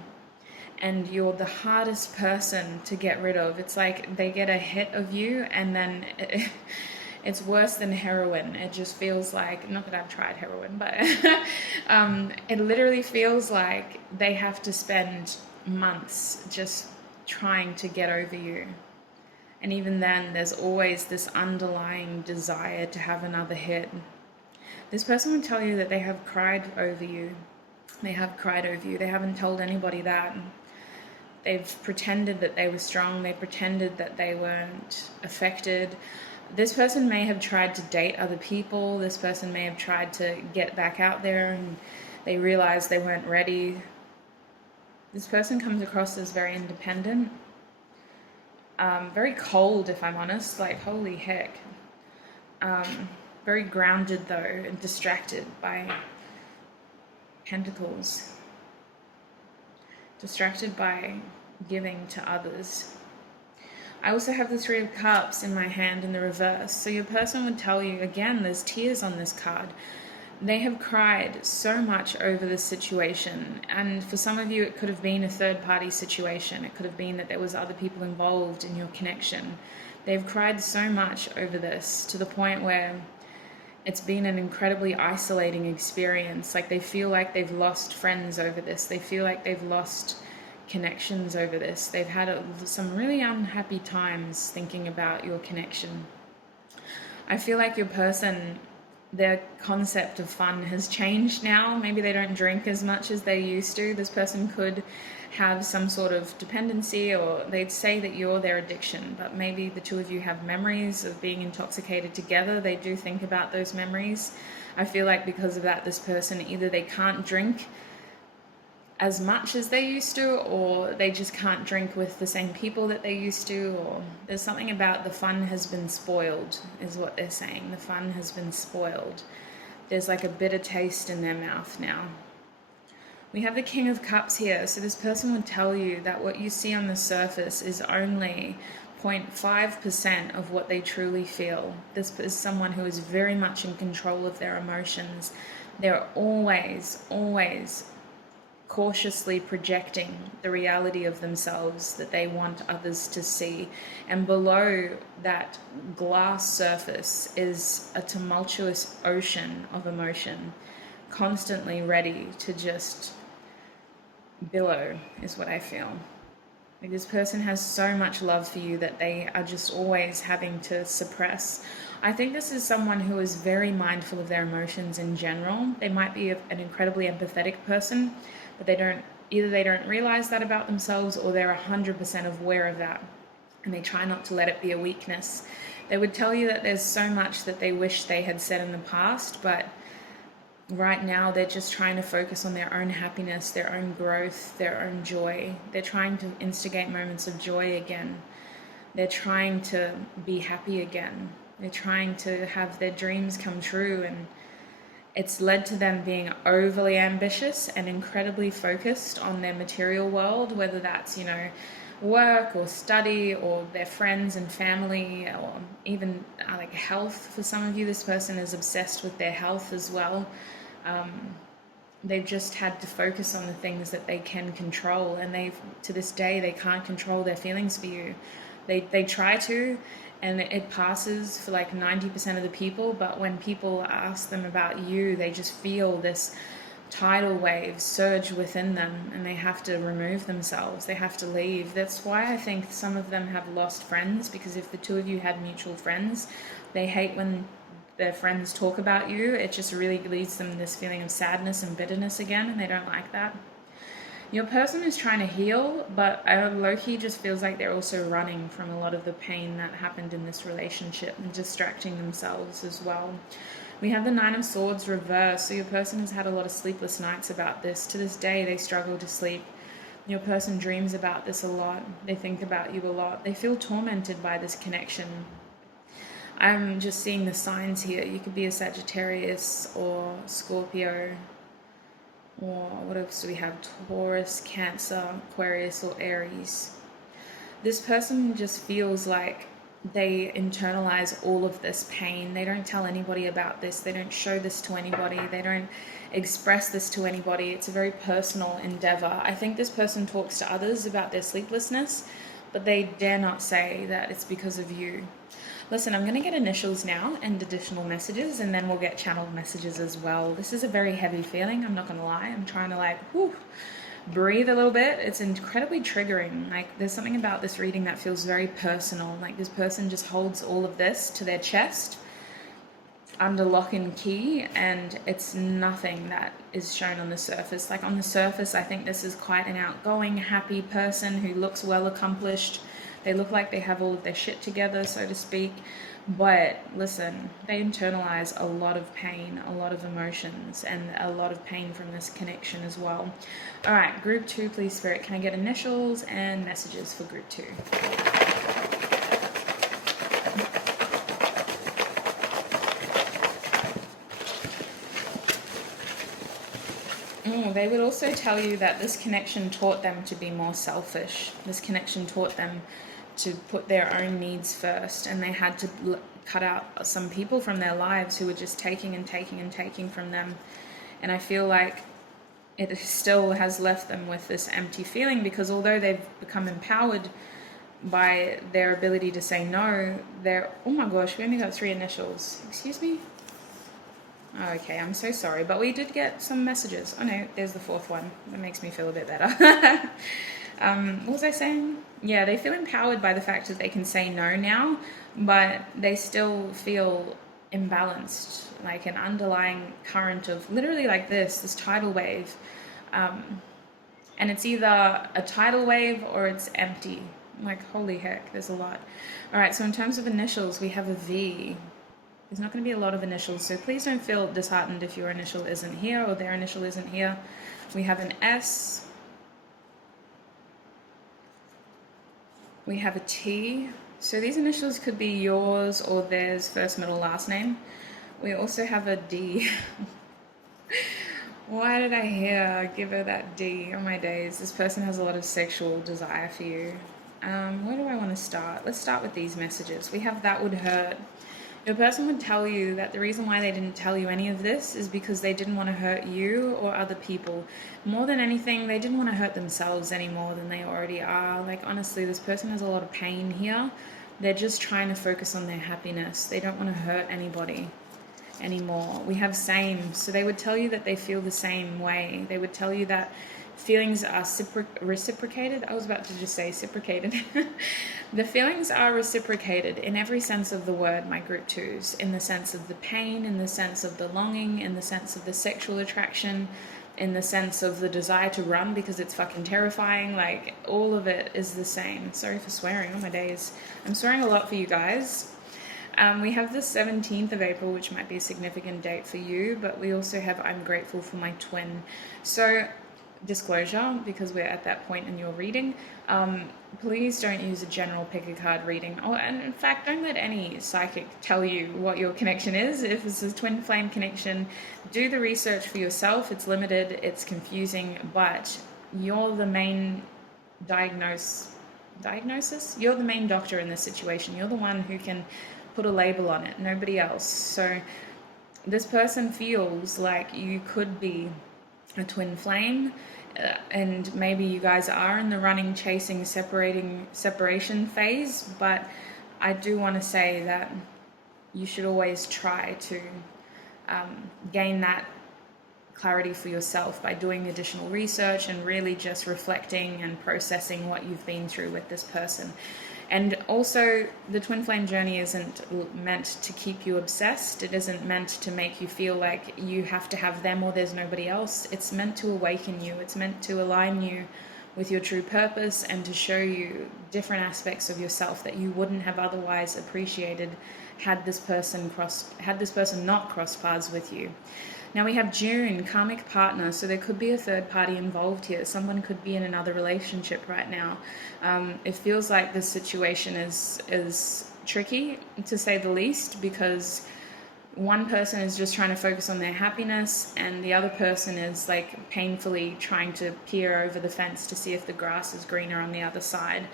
and you're the hardest person to get rid of. It's like they get a hit of you, and then it's worse than heroin. It just feels like, not that I've tried heroin, but it literally feels like they have to spend months just trying to get over you. And even then, there's always this underlying desire to have another hit. This person would tell you that they have cried over you. They have cried over you. They haven't told anybody that. They've pretended that they were strong. They pretended that they weren't affected. This person may have tried to date other people. This person may have tried to get back out there, and they realized they weren't ready. This person comes across as very independent, very cold, if I'm honest, like holy heck. Very grounded though, and distracted by pentacles. Distracted by giving to others. I also have the Three of Cups in my hand in the reverse. So your person would tell you, again, there's tears on this card. They have cried so much over this situation, and for some of you it could have been a third-party situation. It could have been that there was other people involved in your connection. They've cried so much over this to the point where it's been an incredibly isolating experience. Like, they feel like they've lost friends over this. They feel like they've lost connections over this. They've had some really unhappy times thinking about your connection. I feel like your person, their concept of fun has changed now. Maybe they don't drink as much as they used to. This person could have some sort of dependency, or they'd say that you're their addiction, but maybe the two of you have memories of being intoxicated together. They do think about those memories. I feel like because of that, this person, either they can't drink as much as they used to, or they just can't drink with the same people that they used to, or there's something about the fun has been spoiled, is what they're saying. The fun has been spoiled. There's like a bitter taste in their mouth now. We have the King of Cups here, so this person would tell you that what you see on the surface is only 0.5% of what they truly feel. This is someone who is very much in control of their emotions. They're always cautiously projecting the reality of themselves that they want others to see. And below that glass surface is a tumultuous ocean of emotion, constantly ready to just billow, is what I feel. Like, this person has so much love for you that they are just always having to suppress. I think this is someone who is very mindful of their emotions in general. They might be an incredibly empathetic person, but they don't realize that about themselves, or they're 100% aware of that, and they try not to let it be a weakness. They would tell you that there's so much that they wish they had said in the past, but right now they're just trying to focus on their own happiness, their own growth, their own joy. They're trying to instigate moments of joy again. They're trying to be happy again. They're trying to have their dreams come true, and it's led to them being overly ambitious and incredibly focused on their material world, whether that's, work or study or their friends and family, or even like health. For some of you, this person is obsessed with their health as well. They've just had to focus on the things that they can control, and to this day they can't control their feelings for you. They try to, and it passes for like 90% of the people, but when people ask them about you, they just feel this tidal wave surge within them, and they have to remove themselves. They have to leave. That's why I think some of them have lost friends, because if the two of you had mutual friends, they hate when their friends talk about you. It just really leads them this feeling of sadness and bitterness again, and they don't like that. Your person is trying to heal, but low-key just feels like they're also running from a lot of the pain that happened in this relationship and distracting themselves as well. We have the Nine of Swords reversed, so your person has had a lot of sleepless nights about this. To this day, they struggle to sleep. Your person dreams about this a lot. They think about you a lot. They feel tormented by this connection. I'm just seeing the signs here. You could be a Sagittarius or Scorpio, or what else do we have? Taurus, Cancer, Aquarius, or Aries. This person just feels like they internalize all of this pain. They don't tell anybody about this. They don't show this to anybody. They don't express this to anybody. It's a very personal endeavor. I think this person talks to others about their sleeplessness, but they dare not say that it's because of you. Listen, I'm going to get initials now and additional messages, and then we'll get channeled messages as well. This is a very heavy feeling, I'm not going to lie. I'm trying to breathe a little bit. It's incredibly triggering. Like, there's something about this reading that feels very personal. Like, this person just holds all of this to their chest under lock and key, and it's nothing that is shown on the surface. Like, on the surface, I think this is quite an outgoing, happy person who looks well accomplished. They look like they have all of their shit together, so to speak. But listen, they internalize a lot of pain, a lot of emotions, and a lot of pain from this connection as well. All right, group 2, please, Spirit. Can I get initials and messages for group 2? They would also tell you that this connection taught them to be more selfish. This connection taught them to put their own needs first, and they had to cut out some people from their lives who were just taking and taking and taking from them. And I feel like it still has left them with this empty feeling, because although they've become empowered by their ability to say no, they're, oh my gosh, we only got 3 initials. Excuse me? Oh, okay, I'm so sorry, but we did get some messages. Oh no, there's the 4th one. That makes me feel a bit better. What was I saying? Yeah, they feel empowered by the fact that they can say no now, but they still feel imbalanced, like an underlying current of literally like this tidal wave. And it's either a tidal wave or it's empty. Like, holy heck, there's a lot. All right, so in terms of initials, we have a V. There's not going to be a lot of initials, so please don't feel disheartened if your initial isn't here or their initial isn't here. We have an S. We have a T. So these initials could be yours or theirs, first, middle, last name. We also have a D. Why did I give her that D? Oh my days. This person has a lot of sexual desire for you. Where do I want to start? Let's start with these messages. We have that would hurt. Your person would tell you that the reason why they didn't tell you any of this is because they didn't want to hurt you or other people. More than anything, they didn't want to hurt themselves any more than they already are. Like, honestly, this person has a lot of pain here. They're just trying to focus on their happiness. They don't want to hurt anybody anymore. We have same. So they would tell you that they feel the same way. They would tell you that feelings are reciprocated. I was about to just say reciprocated. The feelings are reciprocated in every sense of the word, my group 2s, in the sense of the pain, in the sense of the longing, in the sense of the sexual attraction, in the sense of the desire to run because it's fucking terrifying. Like, all of it is the same. Sorry for swearing, oh my days. I'm swearing a lot for you guys. We have the 17th of April, which might be a significant date for you, but we also have I'm grateful for my twin. So, disclosure, because we're at that point in your reading, please don't use a general pick a card reading, and in fact don't let any psychic tell you what your connection is. If it's a twin flame connection, do the research for yourself. It's limited, it's confusing, but you're the main diagnosis, you're the main doctor in this situation. You're the one who can put a label on it, nobody else. So this person feels like you could be a twin flame, and maybe you guys are in the running, chasing, separation phase, but I do want to say that you should always try to gain that clarity for yourself by doing additional research and really just reflecting and processing what you've been through with this person. And also, the twin flame journey isn't meant to keep you obsessed. It isn't meant to make you feel like you have to have them or there's nobody else. It's meant to awaken you. It's meant to align you with your true purpose and to show you different aspects of yourself that you wouldn't have otherwise appreciated had this person not crossed paths with you. Now we have June, karmic partner, so there could be a third party involved here. Someone could be in another relationship right now. It feels like this situation is tricky, to say the least, because one person is just trying to focus on their happiness and the other person is like painfully trying to peer over the fence to see if the grass is greener on the other side.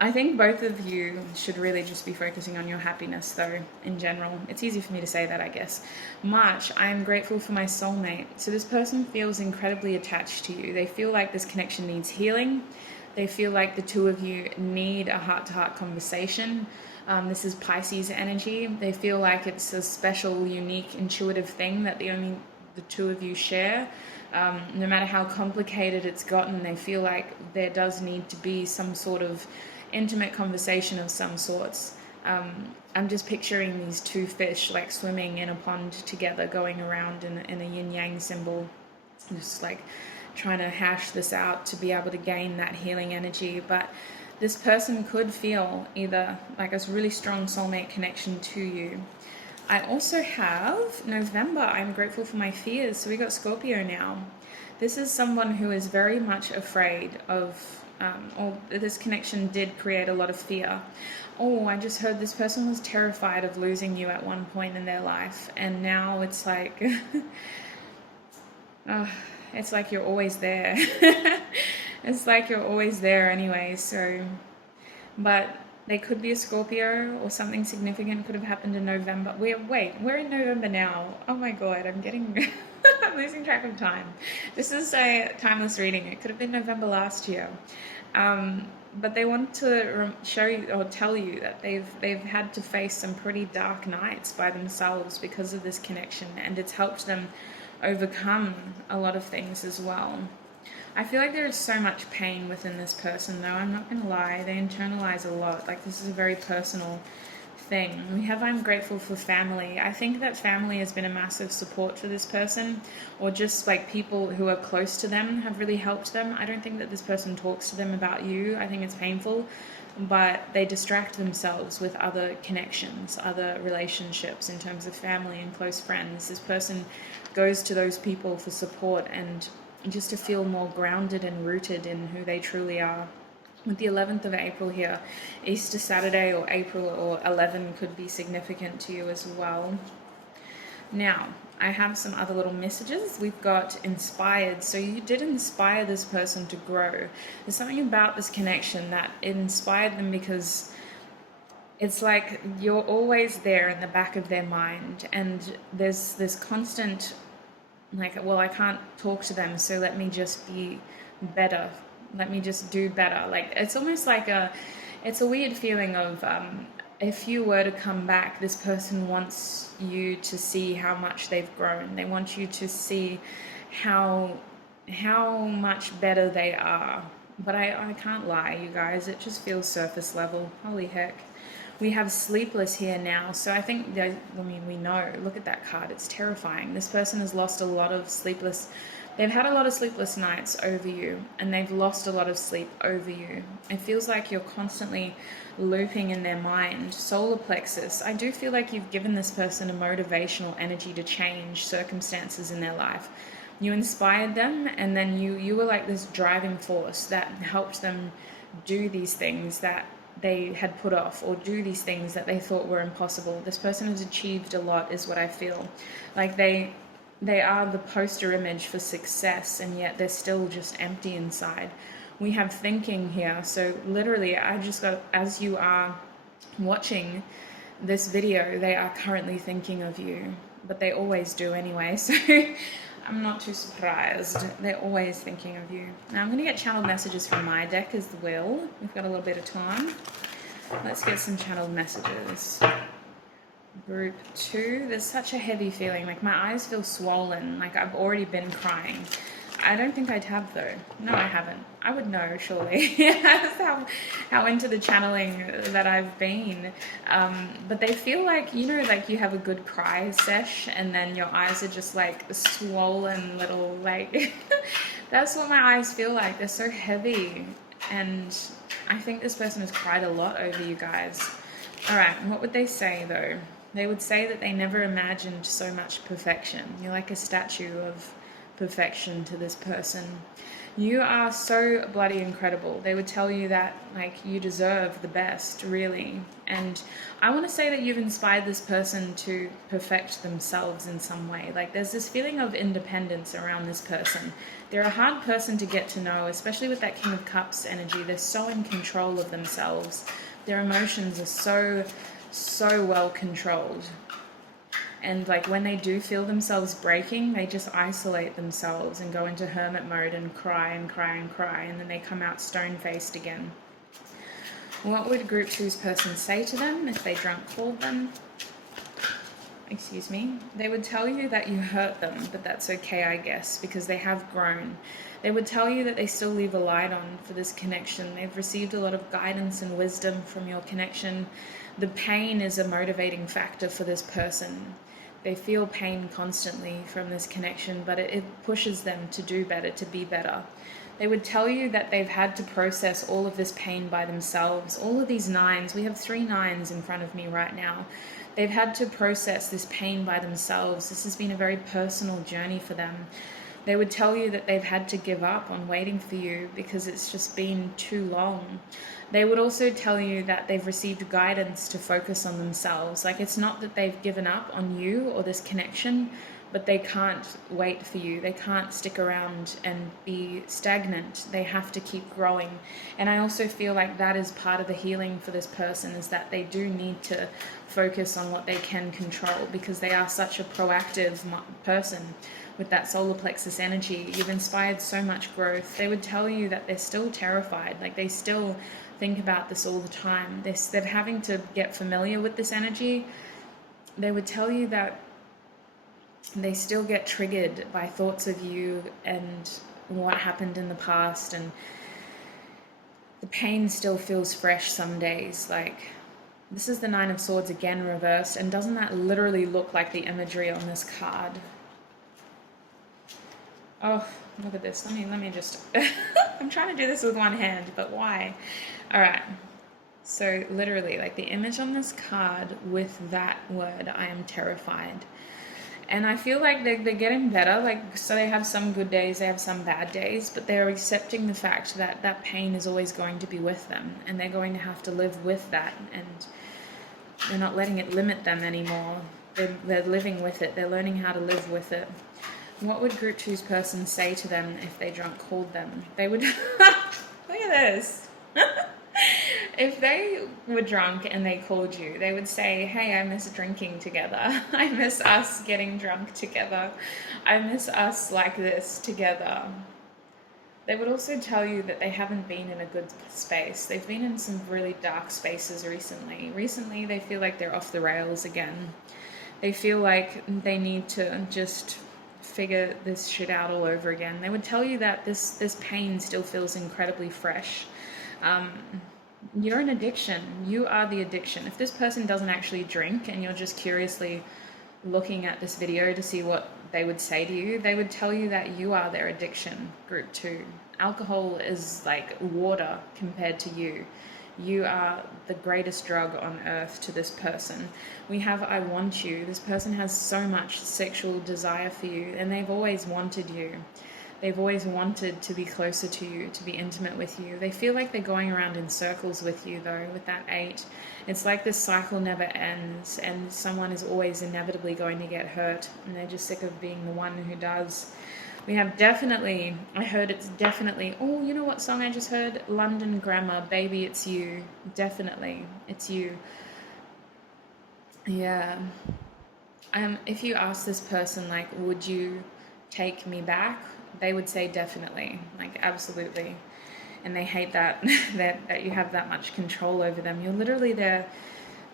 I think both of you should really just be focusing on your happiness, though, in general. It's easy for me to say that, I guess. March, I'm grateful for my soulmate. So this person feels incredibly attached to you. They feel like this connection needs healing. They feel like the two of you need a heart-to-heart conversation. This is Pisces energy. They feel like it's a special, unique, intuitive thing that the two of you share. No matter how complicated it's gotten, they feel like there does need to be some sort of intimate conversation of some sorts. I'm just picturing these two fish like swimming in a pond together, going around in a yin-yang symbol, just like trying to hash this out to be able to gain that healing energy. But this person could feel either like a really strong soulmate connection to you. I also have November, I'm grateful for my fears. So we got Scorpio now. This is someone who is very much afraid of or this connection did create a lot of fear. Oh, I just heard this person was terrified of losing you at one point in their life, and now it's like it's like you're always there. It's like you're always there anyway. So, but They could be a Scorpio, or something significant could have happened in November. We're in November now. Oh my God, I'm getting, I'm losing track of time. This is a timeless reading. It could have been November last year. But they want to show you or tell you that they've had to face some pretty dark nights by themselves because of this connection, and it's helped them overcome a lot of things as well. I feel like there is so much pain within this person, though. I'm not going to lie. They internalize a lot. Like, this is a very personal thing. We have I'm grateful for family. I think that family has been a massive support for this person, or just like people who are close to them have really helped them. I don't think that this person talks to them about you. I think it's painful, but they distract themselves with other connections, other relationships in terms of family and close friends. This person goes to those people for support and just to feel more grounded and rooted in who they truly are. With the 11th of April here, Easter Saturday or April or 11 could be significant to you as well. Now, I have some other little messages. We've got inspired. So you did inspire this person to grow. There's something about this connection that inspired them, because it's like you're always there in the back of their mind, and there's this constant, like, well, I can't talk to them, so let me just be better. Let me just do better. Like, it's almost like it's a weird feeling of, if you were to come back, this person wants you to see how much they've grown. They want you to see how much better they are. But I can't lie, you guys. It just feels surface level. Holy heck. We have sleepless here now. So I think, we know, look at that card. It's terrifying. This person has lost a lot of sleepless. They've had a lot of sleepless nights over you, and they've lost a lot of sleep over you. It feels like you're constantly looping in their mind. Solar plexus. I do feel like you've given this person a motivational energy to change circumstances in their life. You inspired them, and then you were like this driving force that helped them do these things that they had put off, or do these things that they thought were impossible. This person has achieved a lot, is what I feel. Like they are the poster image for success, and yet they're still just empty inside. We have thinking here. So literally, I just got, as you are watching this video, they are currently thinking of you, but they always do anyway. So I'm not too surprised. They're always thinking of you. Now I'm going to get channeled messages from my deck as well. We've got a little bit of time. Let's get some channeled messages. Group 2, there's such a heavy feeling. Like, my eyes feel swollen. Like, I've already been crying. I don't think I'd have, though. No, I haven't. I would know, surely. That's how into the channeling that I've been. But they feel like, you know, like you have a good cry sesh, and then your eyes are just like swollen little, like, that's what my eyes feel like. They're so heavy. And I think this person has cried a lot over you guys. All right, what would they say, though? They would say that they never imagined so much perfection. You're like a statue of perfection to this person. You are so bloody incredible. They would tell you that, like, you deserve the best, really. And I want to say that you've inspired this person to perfect themselves in some way. Like, there's this feeling of independence around this person. They're a hard person to get to know, especially with that King of Cups energy. They're so in control of themselves. Their emotions are so well controlled. And like, when they do feel themselves breaking, they just isolate themselves and go into hermit mode and cry and cry and cry, and then they come out stone-faced again. What would Group 2's person say to them if they drunk called them? Excuse me. They would tell you that you hurt them, but that's okay, I guess, because they have grown. They would tell you that they still leave a light on for this connection. They've received a lot of guidance and wisdom from your connection. The pain is a motivating factor for this person. They feel pain constantly from this connection, but it pushes them to do better, to be better. They would tell you that they've had to process all of this pain by themselves. All of these 9s, we have 3 9s in front of me right now. They've had to process this pain by themselves. This has been a very personal journey for them. They would tell you that they've had to give up on waiting for you because it's just been too long. They would also tell you that they've received guidance to focus on themselves. Like, it's not that they've given up on you or this connection, but they can't wait for you. They can't stick around and be stagnant. They have to keep growing. And I also feel like that is part of the healing for this person, is that they do need to focus on what they can control, because they are such a proactive person with that solar plexus energy. You've inspired so much growth. They would tell you that they're still terrified. Like, they still think about this all the time. They're having to get familiar with this energy. They would tell you that they still get triggered by thoughts of you and what happened in the past, and the pain still feels fresh some days. Like, this is the Nine of Swords again reversed, and doesn't that literally look like the imagery on this card? Oh, look at this. Let me just I'm trying to do this with one hand, but why? All right. So literally, like, the image on this card with that word, I am terrified. And I feel like they're getting better. Like, so they have some good days, they have some bad days, but they're accepting the fact that that pain is always going to be with them, and they're going to have to live with that, and they're not letting it limit them anymore. They're living with it. They're learning how to live with it. What would Group 2's person say to them if they drunk called them? They would... Look at this. If they were drunk and they called you, they would say, hey, I miss drinking together. I miss us getting drunk together. I miss us like this together. They would also tell you that they haven't been in a good space. They've been in some really dark spaces recently. Recently, they feel like they're off the rails again. They feel like they need to just figure this shit out all over again. They would tell you that this pain still feels incredibly fresh. You're an addiction. You are the addiction. If this person doesn't actually drink and you're just curiously looking at this video to see what they would say to you, they would tell you that you are their addiction, Group 2. Alcohol is like water compared to you. You are the greatest drug on earth to this person. We have I want you. This person has so much sexual desire for you, and they've always wanted you. They've always wanted to be closer to you, to be intimate with you. They feel like they're going around in circles with you, though, with that 8. It's like this cycle never ends, and someone is always inevitably going to get hurt, and they're just sick of being the one who does. We have definitely, I heard it's definitely, oh, you know what song I just heard? London Grammar, Baby It's You. Definitely, it's you. Yeah. If you ask this person, like, would you take me back? They would say definitely, like, absolutely. And they hate that, that you have that much control over them. You're literally their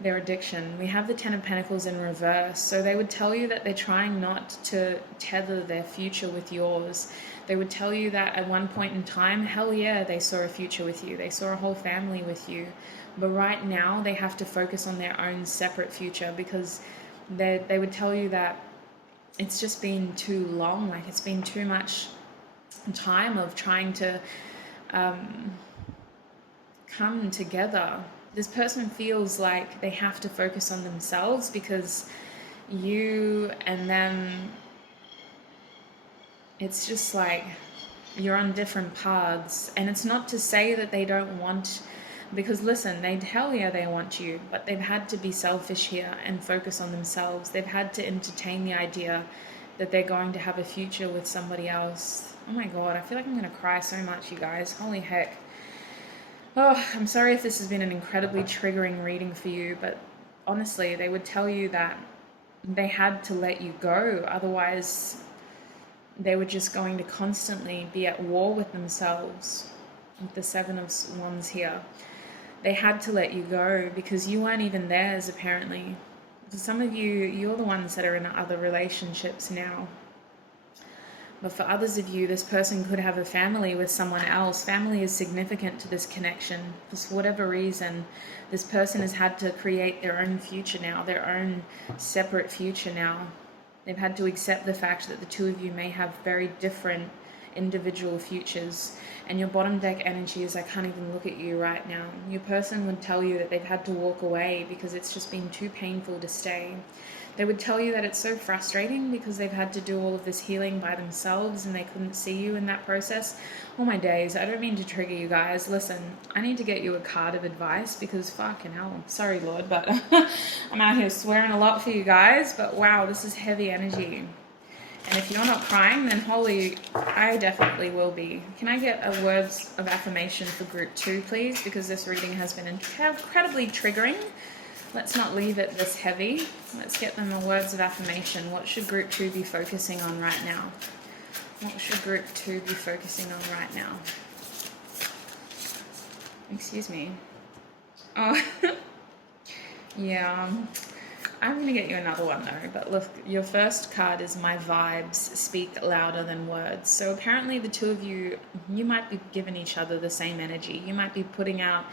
addiction. We have the 10 of Pentacles in reverse. So they would tell you that they're trying not to tether their future with yours. They would tell you that at one point in time, hell yeah, they saw a future with you. They saw a whole family with you. But right now, they have to focus on their own separate future, because they would tell you that it's just been too long. Like, it's been too much time of trying to come together. This person feels like they have to focus on themselves, because you and them, it's just like you're on different paths. And it's not to say that they don't want, because listen, hell yeah, they want you, but they've had to be selfish here and focus on themselves. They've had to entertain the idea that they're going to have a future with somebody else. Oh my God, I feel like I'm going to cry so much, you guys. Holy heck. Oh, I'm sorry if this has been an incredibly triggering reading for you, but honestly, they would tell you that they had to let you go. Otherwise, they were just going to constantly be at war with themselves. With the 7 of Wands here. They had to let you go because you weren't even theirs, apparently. For some of you, you're the ones that are in other relationships now. But for others of you, this person could have a family with someone else. Family is significant to this connection. For whatever reason, this person has had to create their own future now, their own separate future now. They've had to accept the fact that the two of you may have very different individual futures. And your bottom deck energy is, I can't even look at you right now. Your person would tell you that they've had to walk away because it's just been too painful to stay. They would tell you that it's so frustrating because they've had to do all of this healing by themselves and they couldn't see you in that process. Oh my days, I don't mean to trigger you guys. Listen, I need to get you a card of advice because fucking hell, sorry Lord, but I'm out here swearing a lot for you guys, but wow, this is heavy energy. And if you're not crying, then holy, I definitely will be. Can I get a words of affirmation for group 2, please? Because this reading has been incredibly triggering. Let's not leave it this heavy. Let's get them a words of affirmation. What should group 2 be focusing on right now? What should group 2 be focusing on right now? Excuse me. Oh, yeah. I'm going to get you another one though, but look, your first card is my vibes speak louder than words. So apparently the two of you, you might be giving each other the same energy. You might be putting out,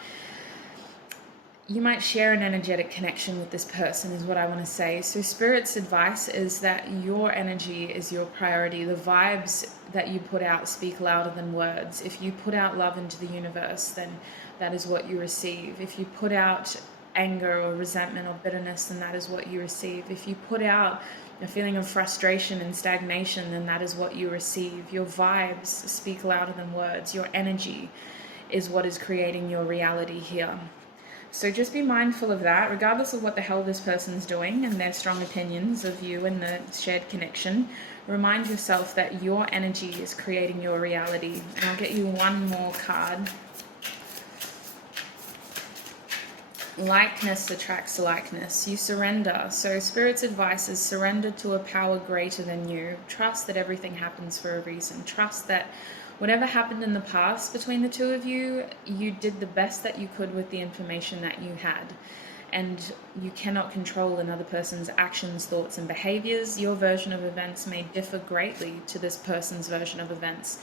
you might share an energetic connection with this person is what I want to say. So Spirit's advice is that your energy is your priority. The vibes that you put out speak louder than words. If you put out love into the universe, then that is what you receive. If you put out anger or resentment or bitterness, then that is what you receive. If you put out a feeling of frustration and stagnation, then that is what you receive. Your vibes speak louder than words. Your energy is what is creating your reality here. So just be mindful of that, regardless of what the hell this person's doing and their strong opinions of you and the shared connection. Remind yourself that your energy is creating your reality. And I'll get you one more card. Likeness attracts likeness. You surrender. So Spirit's advice is surrender to a power greater than you. Trust that everything happens for a reason. Trust that whatever happened in the past between the two of you, you did the best that you could with the information that you had. And you cannot control another person's actions, thoughts, and behaviors. Your version of events may differ greatly to this person's version of events.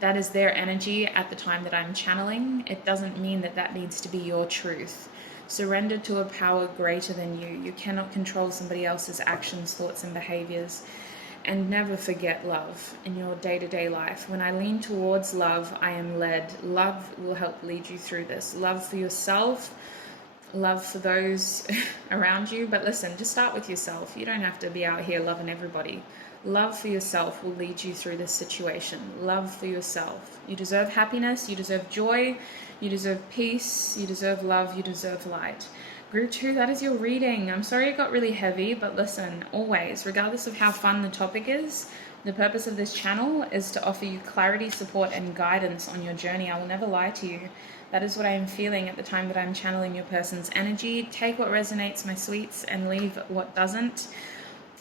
That is their energy at the time that I'm channeling. It doesn't mean that that needs to be your truth. Surrender to a power greater than you. You cannot control somebody else's actions, thoughts, and behaviors. And never forget love in your day-to-day life. When I lean towards love, I am led. Love will help lead you through this. Love for yourself, love for those around you. But listen, just start with yourself. You don't have to be out here loving everybody. Love for yourself will lead you through this situation. Love for yourself. You deserve happiness. You deserve joy. You deserve peace. You deserve love. You deserve light. Group 2, that is your reading. I'm sorry it got really heavy, but listen, always, regardless of how fun the topic is, the purpose of this channel is to offer you clarity, support, and guidance on your journey. I will never lie to you. That is what I am feeling at the time that I'm channeling your person's energy. Take what resonates, my sweets, and leave what doesn't.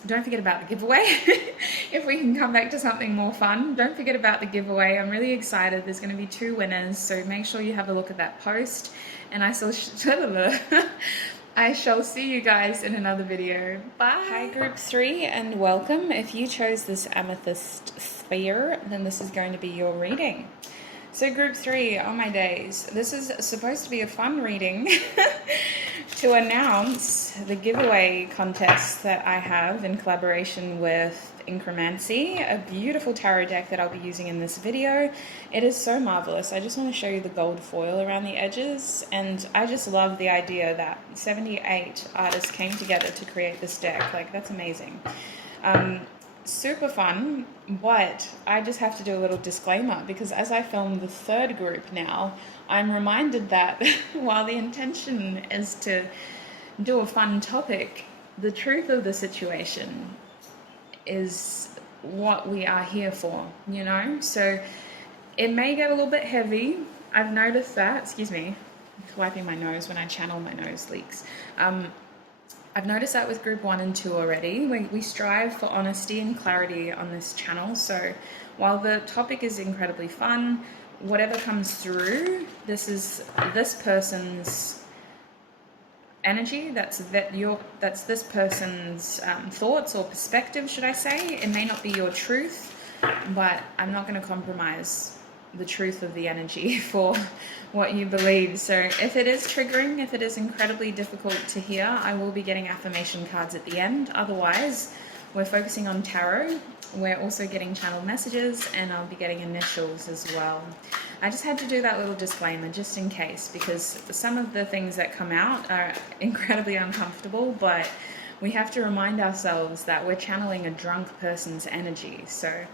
Don't forget about the giveaway. If we can come back to something more fun, don't forget about the giveaway. I'm really excited. There's going to be 2 winners, so make sure you have a look at that post. And I shall see you guys in another video. Bye. Hi, group 3, and welcome. If you chose this amethyst sphere, then this is going to be your reading. So group 3, oh my days, this is supposed to be a fun reading to announce the giveaway contest that I have in collaboration with Inkromancy, a beautiful tarot deck that I'll be using in this video. It is so marvelous. I just want to show you the gold foil around the edges, and I just love the idea that 78 artists came together to create this deck. Like, that's amazing. Super fun, but I just have to do a little disclaimer, because as I film the 3rd group now, I'm reminded that while the intention is to do a fun topic, the truth of the situation is what we are here for, you know? So it may get a little bit heavy. I've noticed that, excuse me, I'm wiping my nose. When I channel, my nose leaks. I've noticed that with group 1 and 2 already. We strive for honesty and clarity on this channel. So while the topic is incredibly fun, whatever comes through, this is this person's energy, that's this person's thoughts or perspective, should I say. It may not be your truth, but I'm not going to compromise the truth of the energy for what you believe. So if it is triggering, if it is incredibly difficult to hear, I will be getting affirmation cards at the end. Otherwise, we're focusing on tarot. We're also getting channeled messages, and I'll be getting initials as well. I just had to do that little disclaimer just in case, because some of the things that come out are incredibly uncomfortable, but we have to remind ourselves that we're channeling a drunk person's energy. So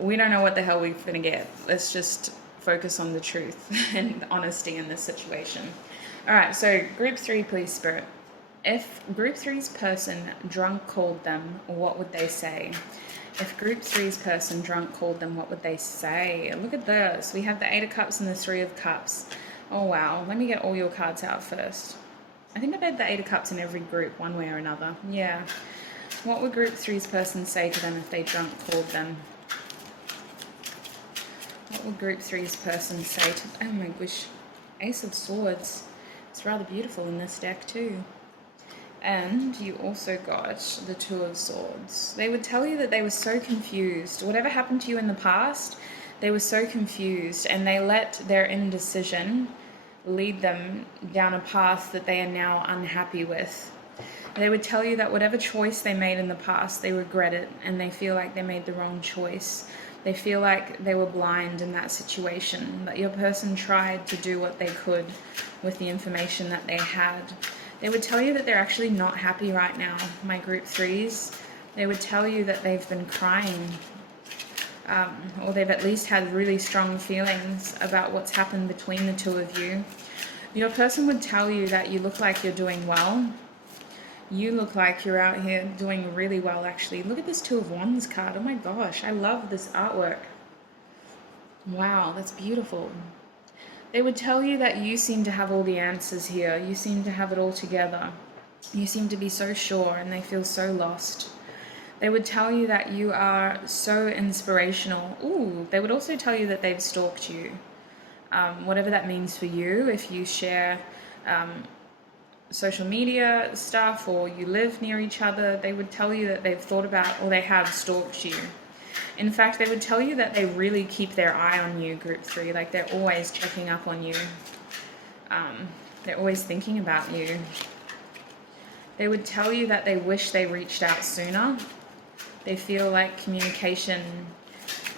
we don't know what the hell we're going to get. Let's just focus on the truth and honesty in this situation. All right, so group 3, please, Spirit. If group 3's person drunk called them, what would they say? If group three's person drunk called them, what would they say? Look at this. We have the Eight of Cups and the Three of Cups. Oh, wow. Let me get all your cards out first. I think I've had the Eight of Cups in every group, one way or another. Yeah. What would group three's person say to them if they drunk called them? What would group three's person say to... Oh my gosh. Ace of Swords. It's rather beautiful in this deck too. And you also got the Two of Swords. They would tell you that they were so confused. Whatever happened to you in the past, they were so confused, and they let their indecision lead them down a path that they are now unhappy with. They would tell you that whatever choice they made in the past, they regret it, and they feel like they made the wrong choice. They feel like they were blind in that situation, that your person tried to do what they could with the information that they had. They would tell you that they're actually not happy right now, my group threes. They would tell you that they've been crying, or they've at least had really strong feelings about what's happened between the two of you. Your person would tell you that you look like you're doing well. You look like you're out here doing really well, actually. Look at this Two of Wands card. Oh my gosh, I love this artwork. Wow, that's beautiful. They would tell you that you seem to have all the answers here. You seem to have it all together. You seem to be so sure, and they feel so lost. They would tell you that you are so inspirational. Ooh, they would also tell you that they've stalked you. Whatever that means for you, if you share social media stuff or you live near each other, they would tell you that they've thought about, or they have stalked you. In fact, they would tell you that they really keep their eye on you, group three, like they're always checking up on you. They're always thinking about you. They would tell you that they wish they reached out sooner. They feel like communication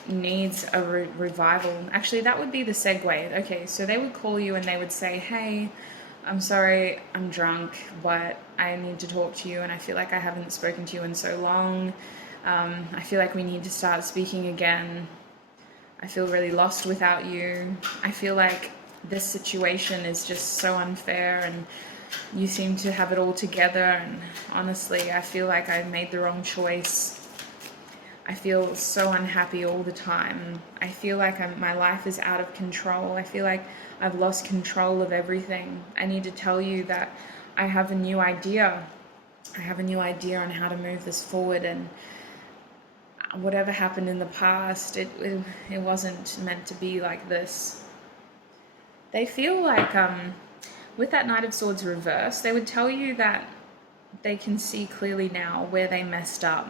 needs a revival. Actually, that would be the segue. Okay, so they would call you and they would say, hey, I'm sorry, I'm drunk, but I need to talk to you, and I feel like I haven't spoken to you in so long. I feel like we need to start speaking again. I feel really lost without you. I feel like this situation is just so unfair, and you seem to have it all together, and honestly, I feel like I made the wrong choice. I feel so unhappy all the time. I feel like my life is out of control. I feel like I've lost control of everything. I need to tell you that I have a new idea. I have a new idea on how to move this forward, and whatever happened in the past, it wasn't meant to be like this. They feel like, with that Knight of Swords reverse, they would tell you that they can see clearly now where they messed up.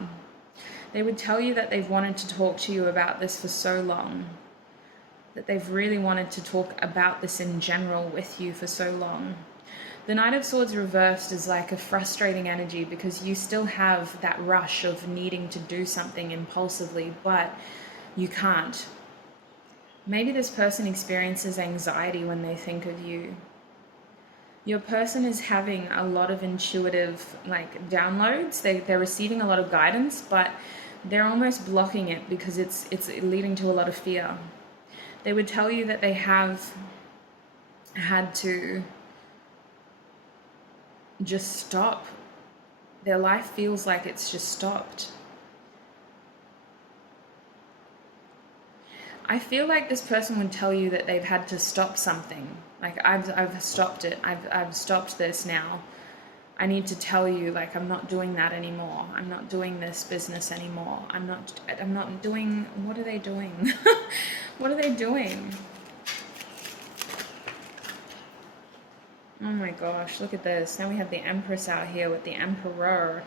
They would tell you that they've wanted to talk to you about this for so long, that they've really wanted to talk about this in general with you for so long. The Knight of Swords reversed is like a frustrating energy because you still have that rush of needing to do something impulsively, but you can't. Maybe this person experiences anxiety when they think of you. Your person is having a lot of intuitive downloads. They're receiving a lot of guidance, but they're almost blocking it because it's leading to a lot of fear. They would tell you that they have had to just stop. Their life feels like it's just stopped. I feel like this person would tell you that they've had to stop something. Like, I've stopped it. I've stopped this now. I need to tell you, like, I'm not doing that anymore. I'm not doing this business anymore. I'm not doing, what are they doing? What are they doing? Oh my gosh, look at this. Now we have the Empress out here with the Emperor.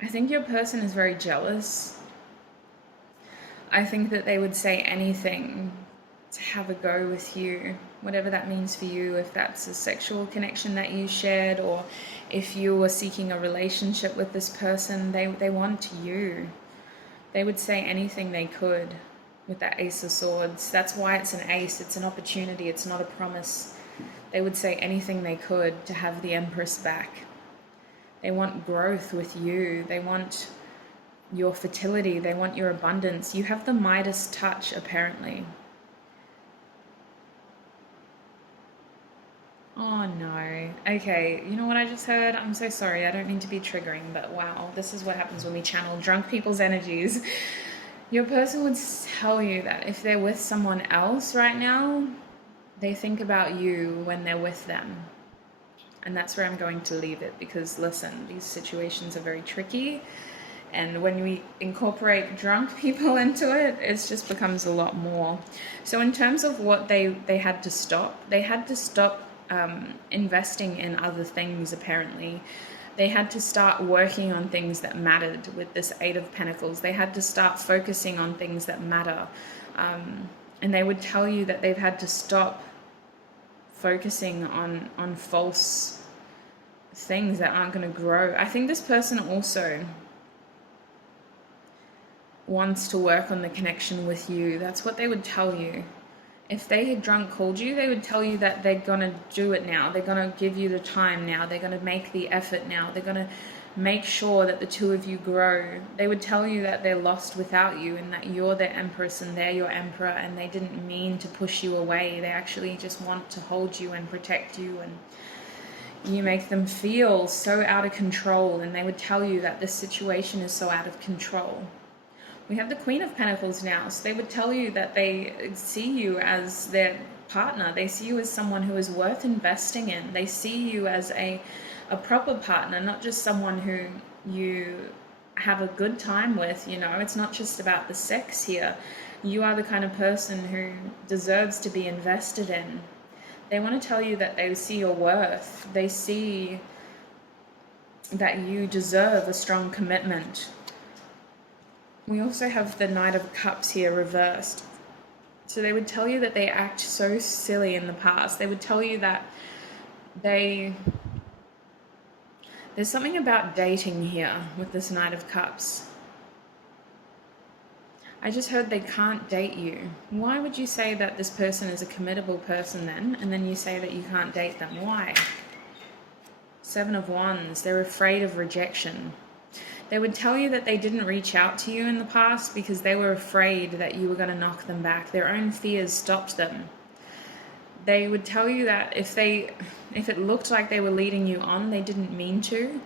I think your person is very jealous. I think that they would say anything to have a go with you, whatever that means for you, if that's a sexual connection that you shared, or if you were seeking a relationship with this person, they want you. They would say anything they could with that Ace of Swords. That's why it's an ace. It's an opportunity. It's not a promise. They would say anything they could to have the Empress back. They want growth with you. They want your fertility. They want your abundance. You have the Midas touch, apparently. Oh no. Okay, you know what I just heard? I'm so sorry. I don't mean to be triggering, but wow, this is what happens when we channel drunk people's energies. Your person would tell you that if they're with someone else right now, they think about you when they're with them. And that's where I'm going to leave it, because listen, these situations are very tricky. And when we incorporate drunk people into it, it just becomes a lot more. So in terms of what they had to stop, investing in other things, apparently. They had to start working on things that mattered with this Eight of Pentacles. They had to start focusing on things that matter. And they would tell you that they've had to stop focusing on false things that aren't going to grow. I think this person also wants to work on the connection with you. That's what they would tell you. If they had drunk called you, they would tell you that they're going to do it now. They're going to give you the time now. They're going to make the effort now. They're going to make sure that the two of you grow. They would tell you that they're lost without you and that you're their empress and they're your emperor, and they didn't mean to push you away. They actually just want to hold you and protect you, and you make them feel so out of control, and they would tell you that this situation is so out of control. We have the Queen of Pentacles now, so they would tell you that they see you as their partner. They see you as someone who is worth investing in. They see you as a proper partner, not just someone who you have a good time with. You know, it's not just about the sex here. You are the kind of person who deserves to be invested in. They want to tell you that they see your worth. They see that you deserve a strong commitment. We also have the Knight of Cups here reversed. So they would tell you that they act so silly in the past. They would tell you that there's something about dating here with this Knight of Cups. I just heard they can't date you. Why would you say that this person is a committable person then, and then you say that you can't date them? Why? Seven of Wands. They're afraid of rejection. They would tell you that they didn't reach out to you in the past because they were afraid that you were going to knock them back. Their own fears stopped them. They would tell you that if it looked like they were leading you on, they didn't mean to.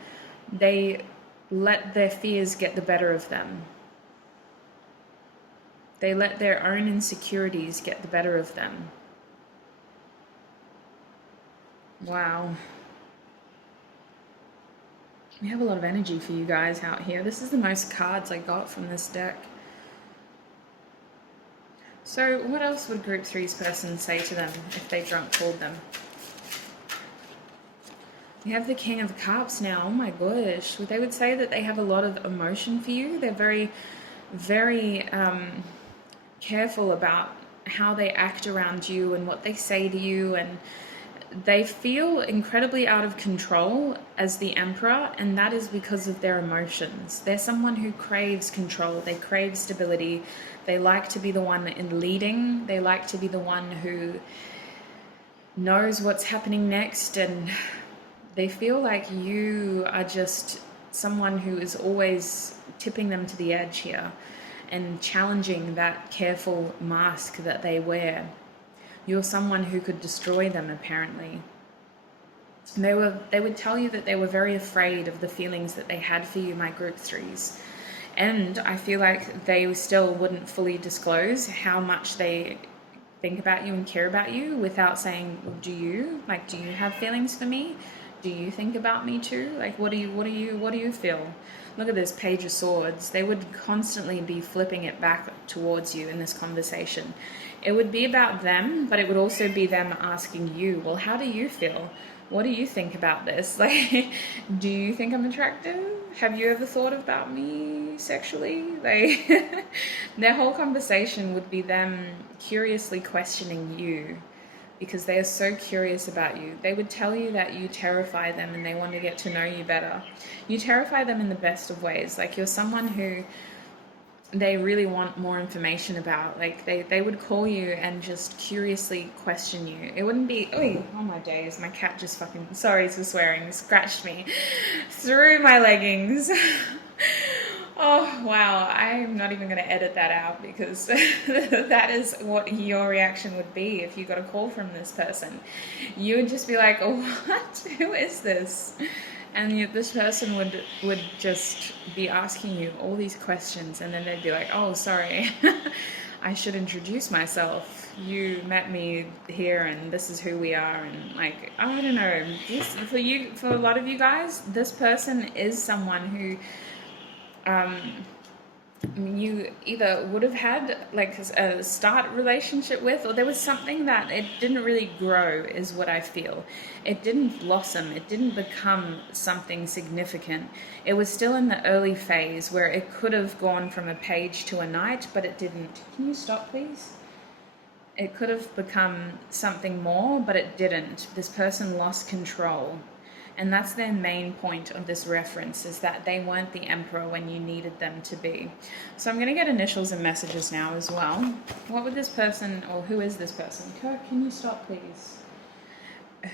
They let their fears get the better of them. They let their own insecurities get the better of them. Wow. We have a lot of energy for you guys out here. This is the most cards I got from this deck. So what else would Group 3's person say to them if they drunk called them? We have the King of Cups now. Oh my gosh. They would say that they have a lot of emotion for you. They're very, very careful about how they act around you and what they say to you, and they feel incredibly out of control as the Emperor, and that is because of their emotions. They're someone who craves control. They crave stability. They like to be the one in leading. They like to be the one who knows what's happening next, and they feel like you are just someone who is always tipping them to the edge here and challenging that careful mask that they wear. You're someone who could destroy them, apparently. They would tell you that they were very afraid of the feelings that they had for you, my Group 3s. And I feel like they still wouldn't fully disclose how much they think about you and care about you without saying, well, do you have feelings for me? Do you think about me too? Like, what do you feel? Look at this Page of Swords. They would constantly be flipping it back towards you in this conversation. It would be about them, but it would also be them asking you, well, how do you feel? What do you think about this? Like, do you think I'm attractive? Have you ever thought about me sexually? Like, their whole conversation would be them curiously questioning you because they are so curious about you. They would tell you that you terrify them and they want to get to know you better. You terrify them in the best of ways. Like, you're someone who they really want more information about. Like, they would call you and just curiously question you. It wouldn't be, oh my days, my cat just fucking, sorry for swearing, scratched me through my leggings. Oh, wow. I'm not even going to edit that out because that is what your reaction would be if you got a call from this person. You would just be like, oh, what? Who is this? And this person would just be asking you all these questions, and then they'd be like, oh, sorry, I should introduce myself. You met me here, and this is who we are. And like, I don't know, for a lot of you guys, this person is someone who you either would have had like a start relationship with, or there was something that it didn't really grow, is what I feel. It didn't blossom, it didn't become something significant. It was still in the early phase where it could have gone from a page to a night, but it didn't. Can you stop, please? It could have become something more, but it didn't. This person lost control. And that's their main point of this reference, is that they weren't the emperor when you needed them to be. So I'm going to get initials and messages now as well. What would this person, or who is this person? Kirk, can you stop, please?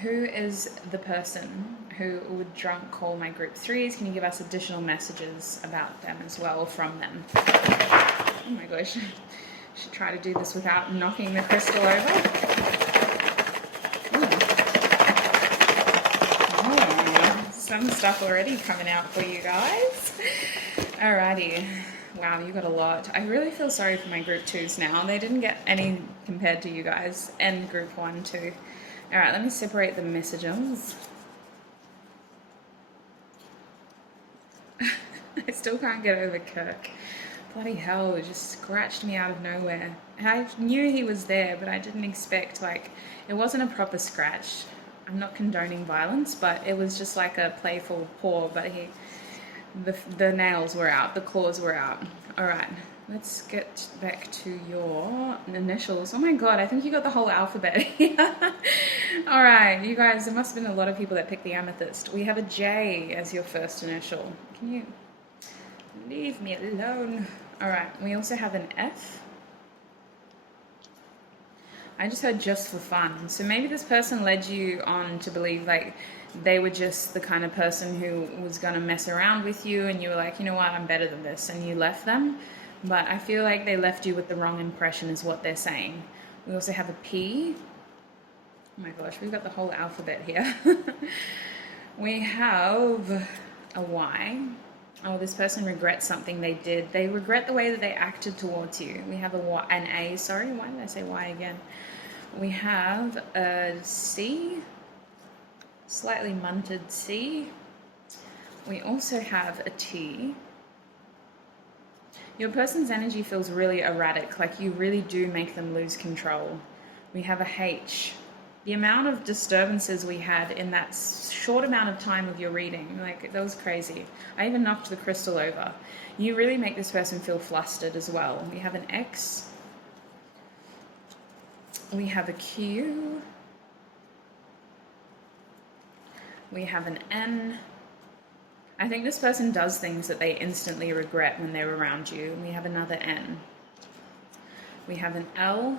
Who is the person who would drunk call my group threes? Can you give us additional messages about them as well from them? Oh my gosh. Should try to do this without knocking the crystal over. Some stuff already coming out for you guys. Alrighty. Wow, you got a lot. I really feel sorry for my group twos now. They didn't get any compared to you guys, and group one too. Alright, let me separate the messages. I still can't get over Kirk. Bloody hell, it just scratched me out of nowhere. And I knew he was there, but I didn't expect, like, it wasn't a proper scratch. I'm not condoning violence, but it was just like a playful paw, but the nails were out, the claws were out. All right, let's get back to your initials. Oh my God, I think you got the whole alphabet here. All right, you guys, there must have been a lot of people that picked the amethyst. We have a J as your first initial. Can you leave me alone? All right, we also have an F. I just heard just for fun. So maybe this person led you on to believe like they were just the kind of person who was going to mess around with you, and you were like, you know what, I'm better than this, and you left them. But I feel like they left you with the wrong impression is what they're saying. We also have a P. Oh my gosh, we've got the whole alphabet here. We have a Y. Oh, this person regrets something they did. They regret the way that they acted towards you. We have an A, sorry. Why did I say Y again? We have a C, slightly munted C. We also have a T. Your person's energy feels really erratic, like you really do make them lose control. We have a H. The amount of disturbances we had in that short amount of time of your reading, like, that was crazy. I even knocked the crystal over. You really make this person feel flustered as well. We have an X. We have a Q. We have an N. I think this person does things that they instantly regret when they're around you. We have another N. We have an L.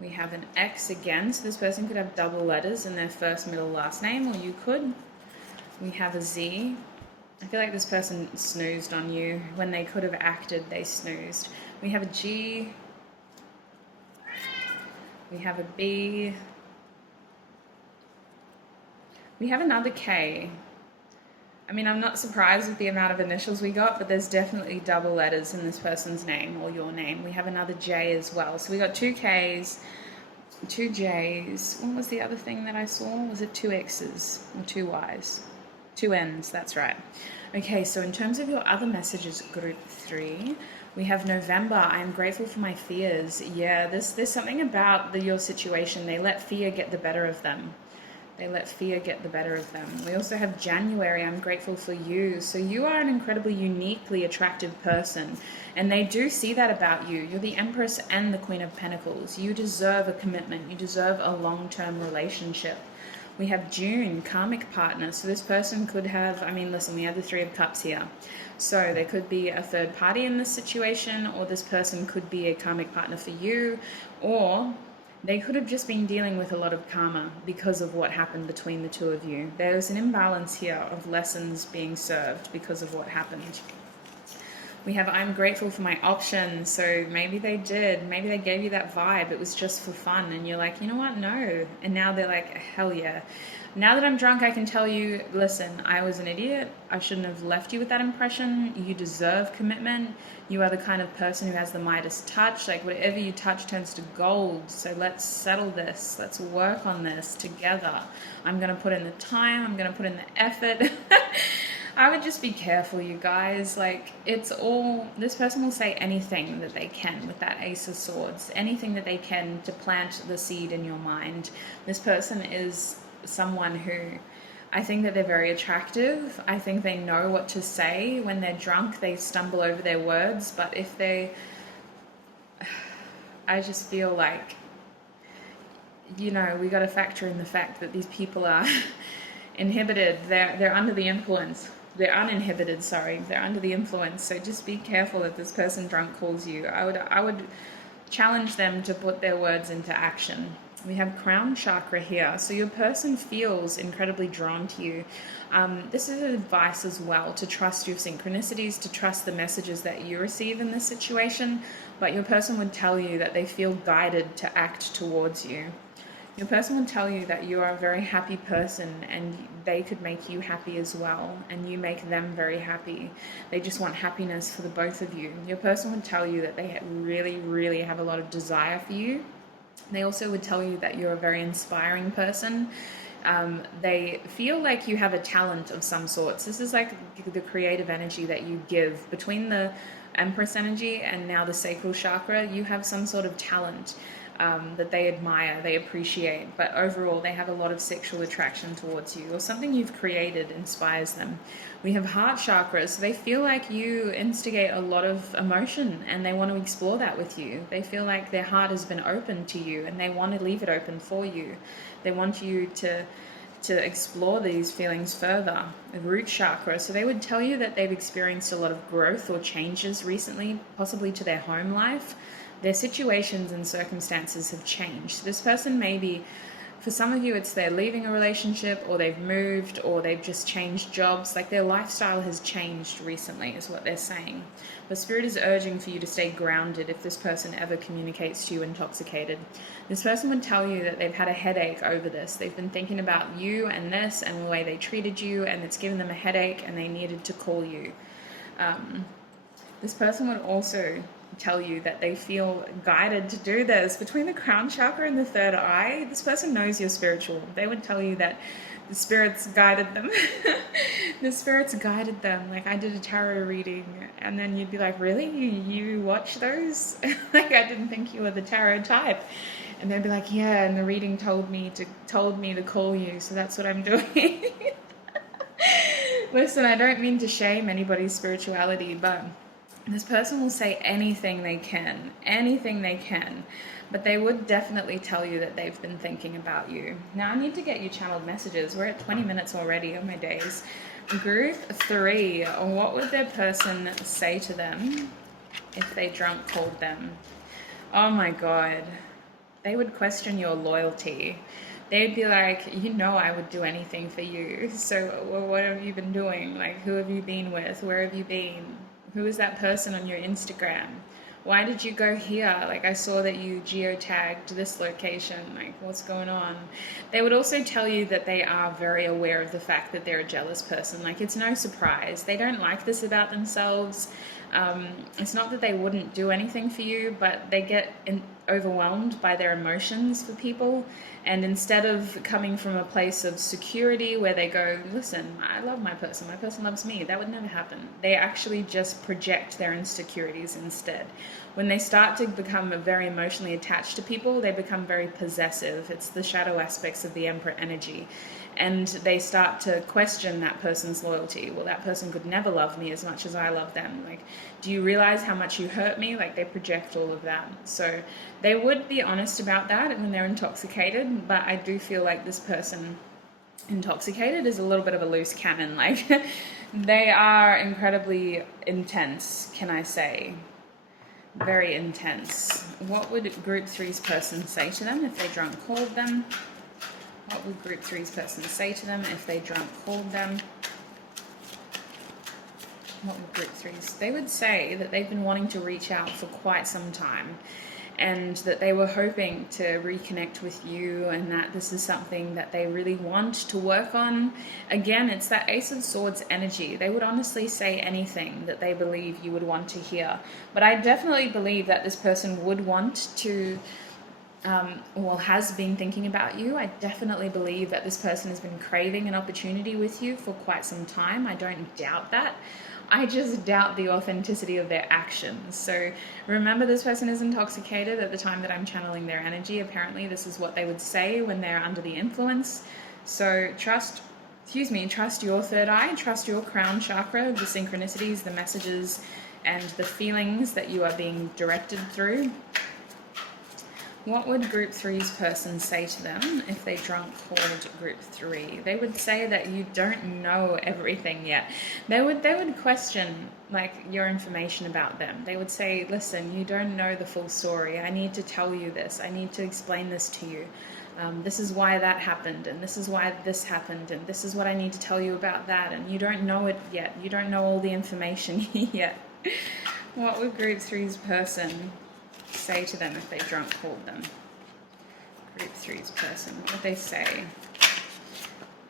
We have an X again, so this person could have double letters in their first, middle, last name, or you could. We have a Z. I feel like this person snoozed on you. When they could have acted, they snoozed. We have a G. We have a B. We have another K. I mean, I'm not surprised with the amount of initials we got, but there's definitely double letters in this person's name or your name. We have another J as well. So we got two Ks, two Js. What was the other thing that I saw? Was it two Xs or two Ys? Two N's, that's right. Okay, so in terms of your other messages, group 3, we have November. I am grateful for my fears. Yeah, there's something about your situation. They let fear get the better of them. They let fear get the better of them. We also have January. I'm grateful for you. So you are an incredibly uniquely attractive person, and they do see that about you. You're the Empress and the Queen of Pentacles. You deserve a commitment. You deserve a long-term relationship. We have June, karmic partner. So this person could have, I mean, listen, we have the Three of Cups here. So there could be a third party in this situation, or this person could be a karmic partner for you, or They could have just been dealing with a lot of karma because of what happened between the two of you. There's an imbalance here of lessons being served because of what happened. We have, I'm grateful for my options. So maybe they did. Maybe they gave you that vibe. It was just for fun. And you're like, you know what? No. And now they're like, hell yeah. Now that I'm drunk, I can tell you, listen, I was an idiot. I shouldn't have left you with that impression. You deserve commitment. You are the kind of person who has the Midas touch. Like whatever you touch turns to gold. So let's settle this. Let's work on this together. I'm going to put in the time. I'm going to put in the effort. I would just be careful, you guys. Like, it's all, this person will say anything that they can with that Ace of Swords, anything that they can to plant the seed in your mind. This person is someone who, I think that they're very attractive. I think they know what to say. When they're drunk, they stumble over their words. But if they, I just feel like, you know, we got to factor in the fact that these people are inhibited. They're under the influence. They're uninhibited, sorry. They're under the influence. So just be careful if this person drunk calls you. I would challenge them to put their words into action. We have crown chakra here. So your person feels incredibly drawn to you. This is advice as well, to trust your synchronicities, to trust the messages that you receive in this situation. But your person would tell you that they feel guided to act towards you. Your person will tell you that you are a very happy person and they could make you happy as well, and you make them very happy. They just want happiness for the both of you. Your person would tell you that they really, really have a lot of desire for you. They also would tell you that you're a very inspiring person. They feel like you have a talent of some sorts. This is like the creative energy that you give. Between the Empress energy and now the sacral chakra, you have some sort of talent that they admire, they appreciate, but overall they have a lot of sexual attraction towards you, or something you've created inspires them. We have heart chakra, so they feel like you instigate a lot of emotion and they want to explore that with you. They feel like their heart has been open to you and they want to leave it open for you. They want you to explore these feelings further. The root chakra, so they would tell you that they've experienced a lot of growth or changes recently, possibly to their home life. Their situations and circumstances have changed. This person maybe, for some of you, it's they're leaving a relationship, or they've moved, or they've just changed jobs. Like their lifestyle has changed recently is what they're saying. But Spirit is urging for you to stay grounded if this person ever communicates to you intoxicated. This person would tell you that they've had a headache over this. They've been thinking about you and this and the way they treated you, and it's given them a headache and they needed to call you. This person would also tell you that they feel guided to do this. Between the crown chakra and the third eye, this person knows you're spiritual. They would tell you that the spirits guided them. The spirits guided them. Like, I did a tarot reading, and then you'd be like, really? You watch those? Like, I didn't think you were the tarot type. And they'd be like, yeah, and the reading told me to call you, so that's what I'm doing. Listen, I don't mean to shame anybody's spirituality, but this person will say anything they can, but they would definitely tell you that they've been thinking about you. Now I need to get you channeled messages. We're at 20 minutes already on my days. Group 3, what would their person say to them if they drunk called them? Oh my God. They would question your loyalty. They'd be like, you know, I would do anything for you. So what have you been doing? Like, who have you been with? Where have you been? Who is that person on your Instagram? Why did you go here? Like, I saw that you geotagged this location. Like, what's going on? They would also tell you that they are very aware of the fact that they're a jealous person. Like, it's no surprise. They don't like this about themselves. It's not that they wouldn't do anything for you, but they get overwhelmed by their emotions for people. And instead of coming from a place of security where they go, listen, I love my person loves me, that would never happen. They actually just project their insecurities instead. When they start to become very emotionally attached to people, they become very possessive. It's the shadow aspects of the Emperor energy. And they start to question that person's loyalty. Well, that person could never love me as much as I love them. Like, do you realize how much you hurt me? Like, they project all of that. So they would be honest about that when they're intoxicated, but I do feel like this person intoxicated is a little bit of a loose cannon. Like, they are incredibly intense, can I say. very intense. What would group three's person say to them if they drunk called them? What would group three's person say to them if they drunk called them? What would group threes? They would say that they've been wanting to reach out for quite some time, and that they were hoping to reconnect with you, and that this is something that they really want to work on. Again, it's that Ace of Swords energy. They would honestly say anything that they believe you would want to hear. But I definitely believe that this person would want to, has been thinking about you. I definitely believe that this person has been craving an opportunity with you for quite some time. I don't doubt that. I just doubt the authenticity of their actions. So remember, this person is intoxicated at the time that I'm channeling their energy. Apparently this is what they would say when they're under the influence. So trust your third eye, trust your crown chakra, the synchronicities, the messages, and the feelings that you are being directed through. What would group three's person say to them if they drunk called group three? They would say that you don't know everything yet. They would question like your information about them. They would say, listen, you don't know the full story. I need to tell you this. I need to explain this to you. This is why that happened, and this is why this happened, and this is what I need to tell you about that, and you don't know it yet. You don't know all the information yet. What would group three's person say to them if they drunk called them? Group three's person, what would they say?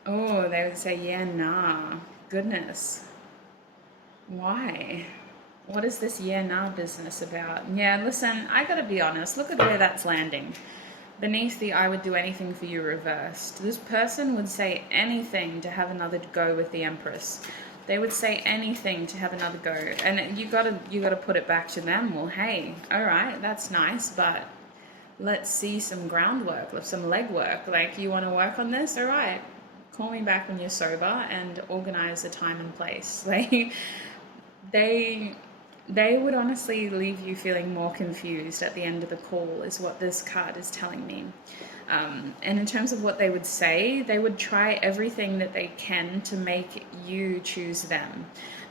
Oh, they would say, yeah, nah, goodness. Why? What is this yeah, nah business about? Yeah, listen, I gotta be honest, look at where that's landing. Beneath the I would do anything for you reversed. This person would say anything to have another go with the Empress. They would say anything to have another go, and you gotta put it back to them. Well, hey, all right, that's nice, but let's see some groundwork, some legwork. Like, you want to work on this? All right, call me back when you're sober and organize a time and place. Like, they would honestly leave you feeling more confused at the end of the call, is what this card is telling me. And in terms of what they would say, they would try everything that they can to make you choose them.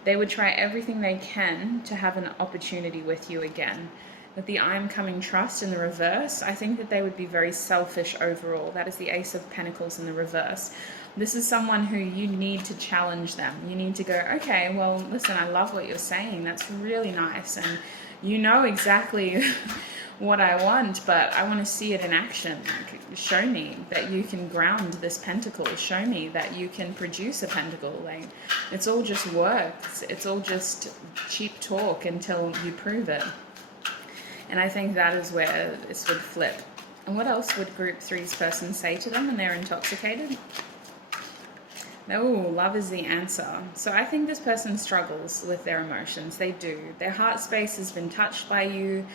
They would try everything they can to have an opportunity with you again. With the I'm coming trust in the reverse, I think that they would be very selfish overall. That is the Ace of Pentacles in the reverse. This is someone who you need to challenge them. You need to go, okay, well, listen, I love what you're saying. That's really nice. And you know exactly what I want, but I want to see it in action. Like, show me that you can ground this pentacle. Show me that you can produce a pentacle. Like, it's all just work. It's all just cheap talk until you prove it. And I think that is where this would flip. And what else would group three's person say to them when they're intoxicated? Oh, love is the answer. So I think this person struggles with their emotions. They do. Their heart space has been touched by you,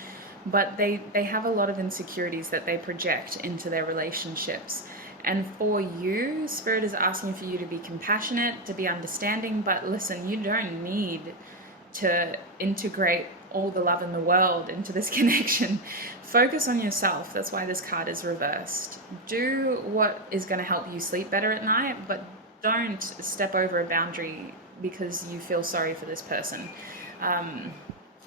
but they have a lot of insecurities that they project into their relationships. And for you, Spirit is asking for you to be compassionate, to be understanding, but listen, you don't need to integrate all the love in the world into this connection. Focus on yourself. That's why this card is reversed. Do what is going to help you sleep better at night, but don't step over a boundary because you feel sorry for this person.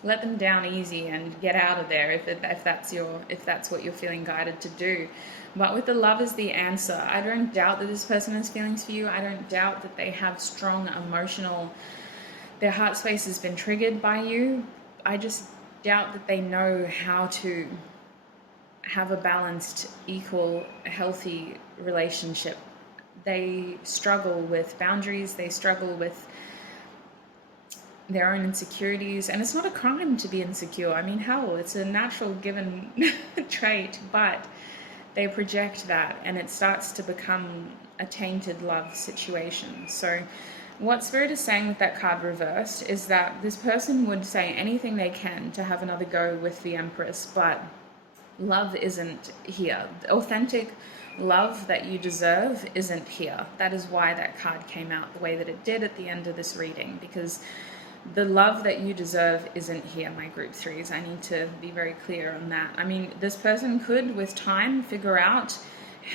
Let them down easy and get out of there if that's what you're feeling guided to do. But with the love is the answer, I don't doubt that this person has feelings for you. I don't doubt that they have strong emotional, their heart space has been triggered by you. I just doubt that they know how to have a balanced, equal, healthy relationship. They struggle with boundaries, they struggle with their own insecurities, and it's not a crime to be insecure. I mean, hell, it's a natural given trait, but they project that and it starts to become a tainted love situation. So what Spirit is saying with that card reversed is that this person would say anything they can to have another go with the Empress, but love isn't here. The authentic love that you deserve isn't here. That is why that card came out the way that it did at the end of this reading, because the love that you deserve isn't here, my group threes. I need to be very clear on that. I mean, this person could, with time, figure out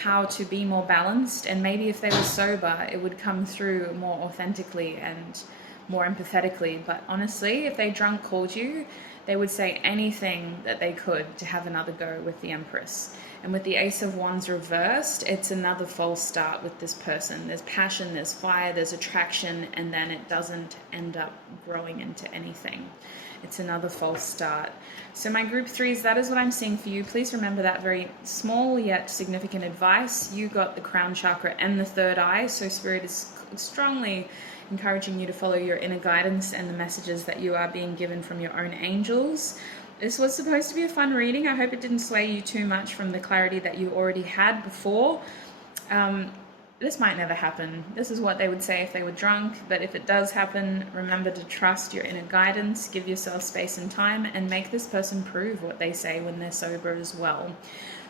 how to be more balanced, and maybe if they were sober, it would come through more authentically and more empathetically. But honestly, if they drunk called you, They would say anything that they could to have another go with the Empress. And with the Ace of Wands reversed, it's another false start with this person. There's passion, there's fire, there's attraction, and then it doesn't end up growing into anything. It's another false start. So my group 3s, that is what I'm seeing for you. Please remember that very small yet significant advice. You got the crown chakra and the third eye, so Spirit is strongly encouraging you to follow your inner guidance and the messages that you are being given from your own angels. This was supposed to be a fun reading. I hope it didn't sway you too much from the clarity that you already had before. This might never happen. This is what they would say if they were drunk, but if it does happen, remember to trust your inner guidance, give yourself space and time, and make this person prove what they say when they're sober as well.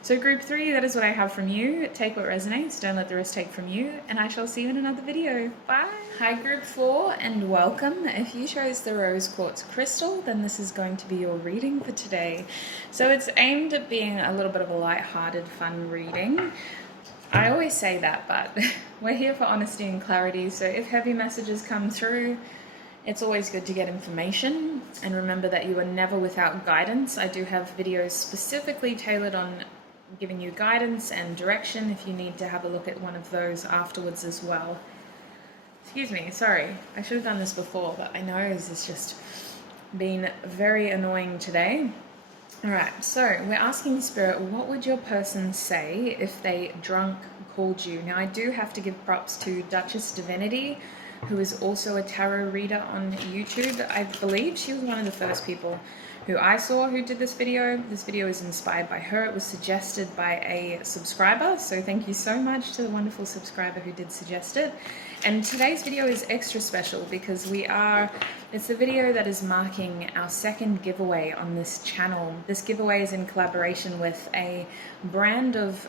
So group 3, that is what I have from you. Take what resonates, don't let the rest take from you, and I shall see you in another video. Bye! Hi group 4, and welcome. If you chose the rose quartz crystal, then this is going to be your reading for today. So it's aimed at being a little bit of a light-hearted, fun reading. I always say that, but we're here for honesty and clarity, so if heavy messages come through, it's always good to get information, and remember that you are never without guidance. I do have videos specifically tailored on giving you guidance and direction if you need to have a look at one of those afterwards as well. Excuse me, sorry, I should have done this before, but my nose has just been very annoying today. Alright, so we're asking Spirit, what would your person say if they drunk called you? Now I do have to give props to Duchess Divinity, who is also a tarot reader on YouTube. I believe she was one of the first people who I saw who did this video. This video is inspired by her. It was suggested by a subscriber, so thank you so much to the wonderful subscriber who did suggest it. And today's video is extra special because it's the video that is marking our second giveaway on this channel. This giveaway is in collaboration with a brand of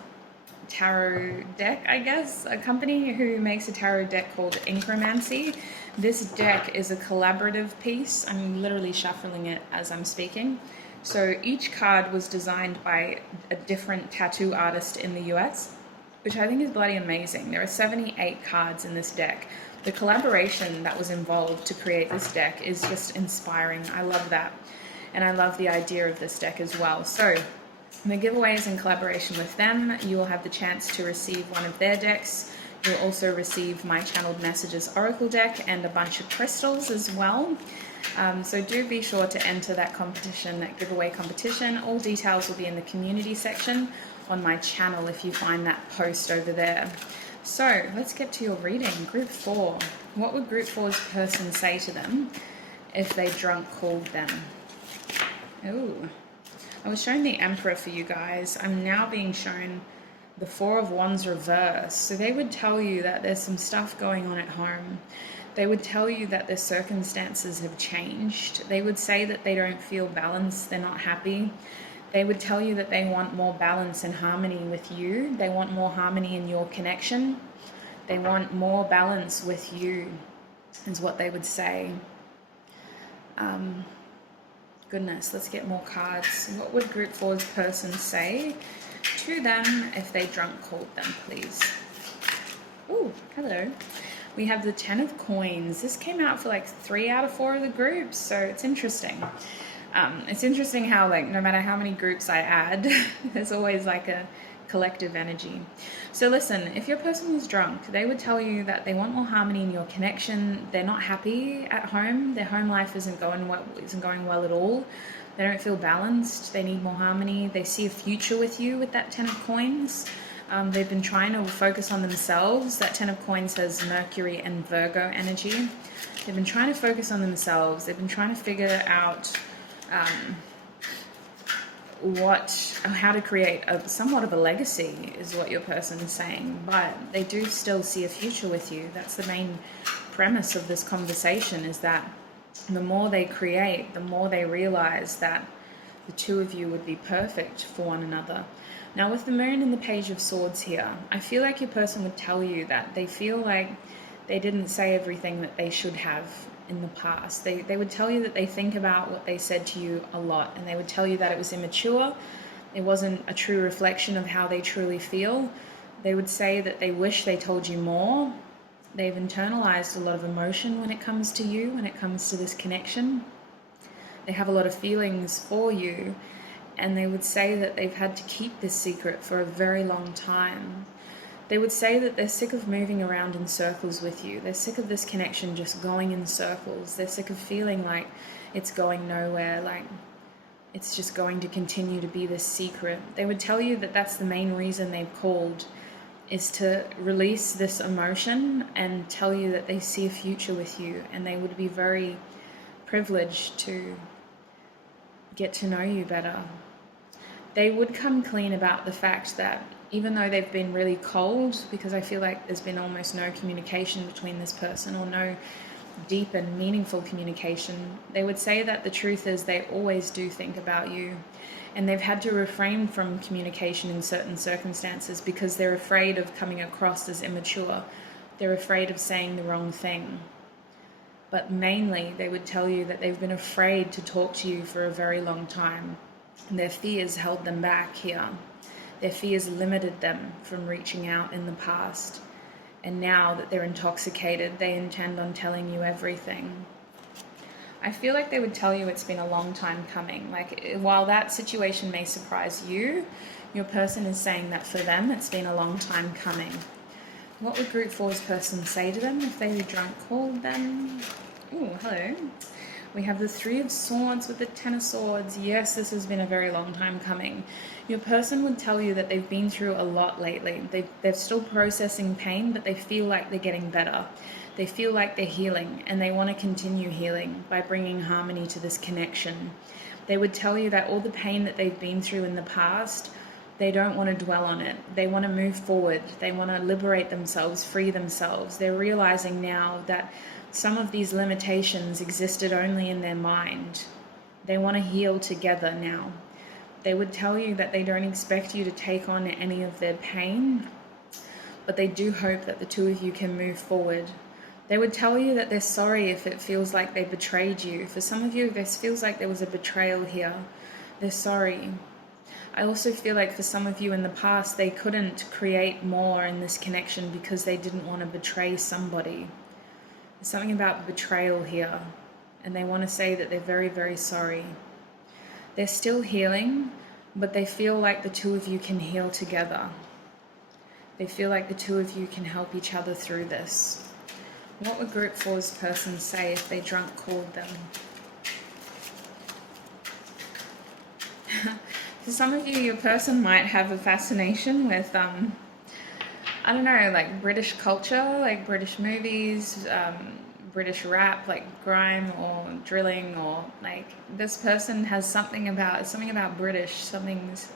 tarot deck, I guess, a company who makes a tarot deck called Inkromancy. This deck is a collaborative piece. I'm literally shuffling it as I'm speaking. So each card was designed by a different tattoo artist in the US, which I think is bloody amazing. There are 78 cards in this deck. The collaboration that was involved to create this deck is just inspiring. I love that. And I love the idea of this deck as well. So the giveaway is in collaboration with them. You will have the chance to receive one of their decks. You'll also receive my Channeled Messages Oracle deck and a bunch of crystals as well. So do be sure to enter that competition, that giveaway competition. All details will be in the community section on my channel if you find that post over there. So let's get to your reading. Group 4. What would Group 4's person say to them if they drunk called them? Ooh. I was shown the Emperor for you guys. I'm now being shown the Four of Wands reverse. So they would tell you that there's some stuff going on at home. They would tell you that their circumstances have changed. They would say that they don't feel balanced, they're not happy. They would tell you that they want more balance and harmony with you. They want more harmony in your connection. They want more balance with you, is what they would say. Goodness, let's get more cards. What would Group 4's person say to them if they drunk called them, please? Oh, hello. We have the 10 of Coins. This came out for like 3 out of 4 of the groups, so it's interesting. It's interesting how, like, no matter how many groups I add, there's always like a collective energy. So listen, if your person was drunk, they would tell you that they want more harmony in your connection. They're not happy at home. Their home life isn't going well at all. They don't feel balanced. They need more harmony. They see a future with you with that 10 of Coins. They've been trying to focus on themselves. That 10 of Coins has Mercury and Virgo energy. They've been trying to focus on themselves. They've been trying to figure out how to create somewhat of a legacy is what your person is saying, but they do still see a future with you. That's the main premise of this conversation, is that the more they create, the more they realize that the two of you would be perfect for one another. Now with the Moon and the Page of Swords here, I feel like your person would tell you that they feel like they didn't say everything that they should have in the past. They would tell you that they think about what they said to you a lot, and they would tell you that it was immature. It wasn't a true reflection of how they truly feel. They would say that they wish they told you more. They've internalized a lot of emotion when it comes to you, when it comes to this connection. They have a lot of feelings for you, and they would say that they've had to keep this secret for a very long time. They would say that they're sick of moving around in circles with you. They're sick of this connection just going in circles. They're sick of feeling like it's going nowhere, like it's just going to continue to be this secret. They would tell you that that's the main reason they've called, is to release this emotion and tell you that they see a future with you, and they would be very privileged to get to know you better. They would come clean about the fact that even though they've been really cold, because I feel like there's been almost no communication between this person, or no deep and meaningful communication, they would say that the truth is they always do think about you, and they've had to refrain from communication in certain circumstances because they're afraid of coming across as immature. They're afraid of saying the wrong thing. But mainly, they would tell you that they've been afraid to talk to you for a very long time. And their fears held them back here. Their fears limited them from reaching out in the past. And now that they're intoxicated, they intend on telling you everything. I feel like they would tell you it's been a long time coming. Like, while that situation may surprise you, your person is saying that for them, it's been a long time coming. What would Group 4's person say to them if they drunk called them? Oh, hello. We have the 3 of Swords with the 10 of Swords. Yes, this has been a very long time coming. Your person would tell you that they've been through a lot lately. They're still processing pain, but they feel like they're getting better. They feel like they're healing, and they want to continue healing by bringing harmony to this connection. They would tell you that all the pain that they've been through in the past, they don't want to dwell on it. They want to move forward. They want to liberate themselves, free themselves. They're realizing now that some of these limitations existed only in their mind. They want to heal together now. They would tell you that they don't expect you to take on any of their pain, but they do hope that the 2 of you can move forward. They would tell you that they're sorry if it feels like they betrayed you. For some of you, this feels like there was a betrayal here. They're sorry. I also feel like for some of you in the past, they couldn't create more in this connection because they didn't want to betray somebody. There's something about betrayal here, and they want to say that they're very, very sorry. They're still healing, but they feel like the 2 of you can heal together. They feel like the 2 of you can help each other through this. What would Group 4's person say if they drunk called them? For some of you, your person might have a fascination with, I don't know, like British culture, like British movies, British rap, like grime or drilling, or like this person has something about British, something's,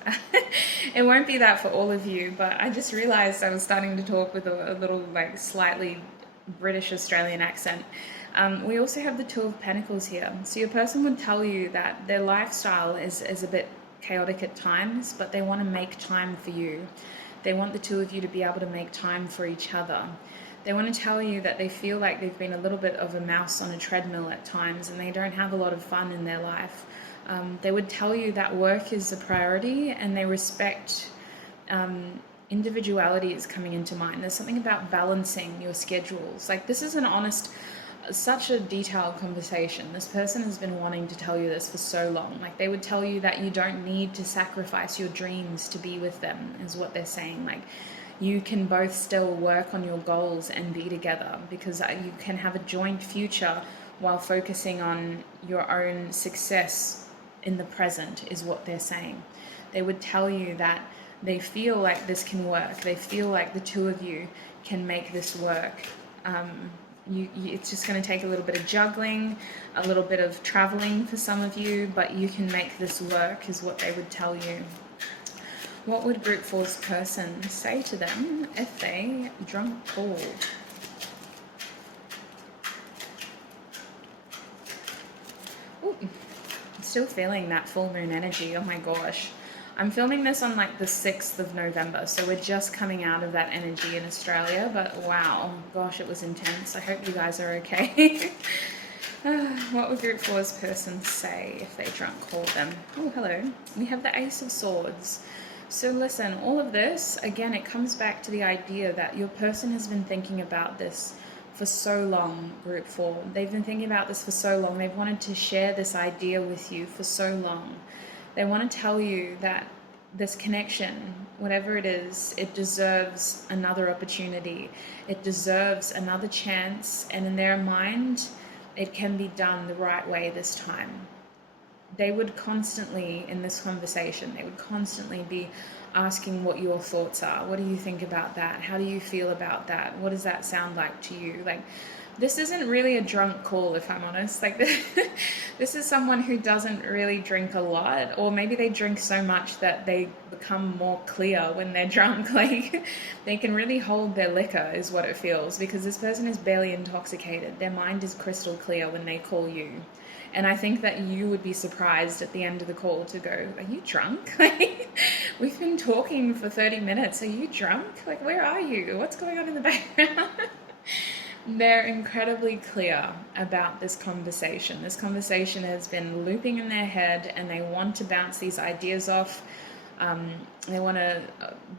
it won't be that for all of you, but I just realized I was starting to talk with a little like slightly British Australian accent. We also have the 2 of Pentacles here. So your person would tell you that their lifestyle is a bit chaotic at times, but they want to make time for you. They want the 2 of you to be able to make time for each other. They want to tell you that they feel like they've been a little bit of a mouse on a treadmill at times, and they don't have a lot of fun in their life. They would tell you that work is a priority, and they respect individuality is coming into mind. There's something about balancing your schedules. Like, this is an honest, such a detailed conversation. This person has been wanting to tell you this for so long. Like, they would tell you that you don't need to sacrifice your dreams to be with them, is what they're saying. Like, you can both still work on your goals and be together, because you can have a joint future while focusing on your own success in the present, is what they're saying. They would tell you that they feel like this can work. They feel like the 2 of you can make this work. It's just going to take a little bit of juggling, a little bit of traveling for some of you, but you can make this work, is what they would tell you. What would Group 4's person say to them if they drunk called? Ooh, I'm still feeling that full moon energy. Oh my gosh. I'm filming this on like the 6th of November, so we're just coming out of that energy in Australia, but wow, gosh, it was intense. I hope you guys are okay. What would Group 4's person say if they drunk called them? Oh, hello. We have the Ace of Swords. So listen, all of this, again, it comes back to the idea that your person has been thinking about this for so long, group 4. They've been thinking about this for so long. They've wanted to share this idea with you for so long. They want to tell you that this connection, whatever it is, it deserves another opportunity. It deserves another chance. And in their mind, it can be done the right way this time. They would constantly, in this conversation, they would constantly be asking what your thoughts are. What do you think about that? How do you feel about that? What does that sound like to you? Like, this isn't really a drunk call, if I'm honest. Like, this is someone who doesn't really drink a lot, or maybe they drink so much that they become more clear when they're drunk. Like, they can really hold their liquor, is what it feels, because this person is barely intoxicated. Their mind is crystal clear when they call you. And I think that you would be surprised at the end of the call to go, are you drunk? Like, we've been talking for 30 minutes. Are you drunk? Like, where are you? What's going on in the background? They're incredibly clear about this conversation. This conversation has been looping in their head, and they want to bounce these ideas off. They want to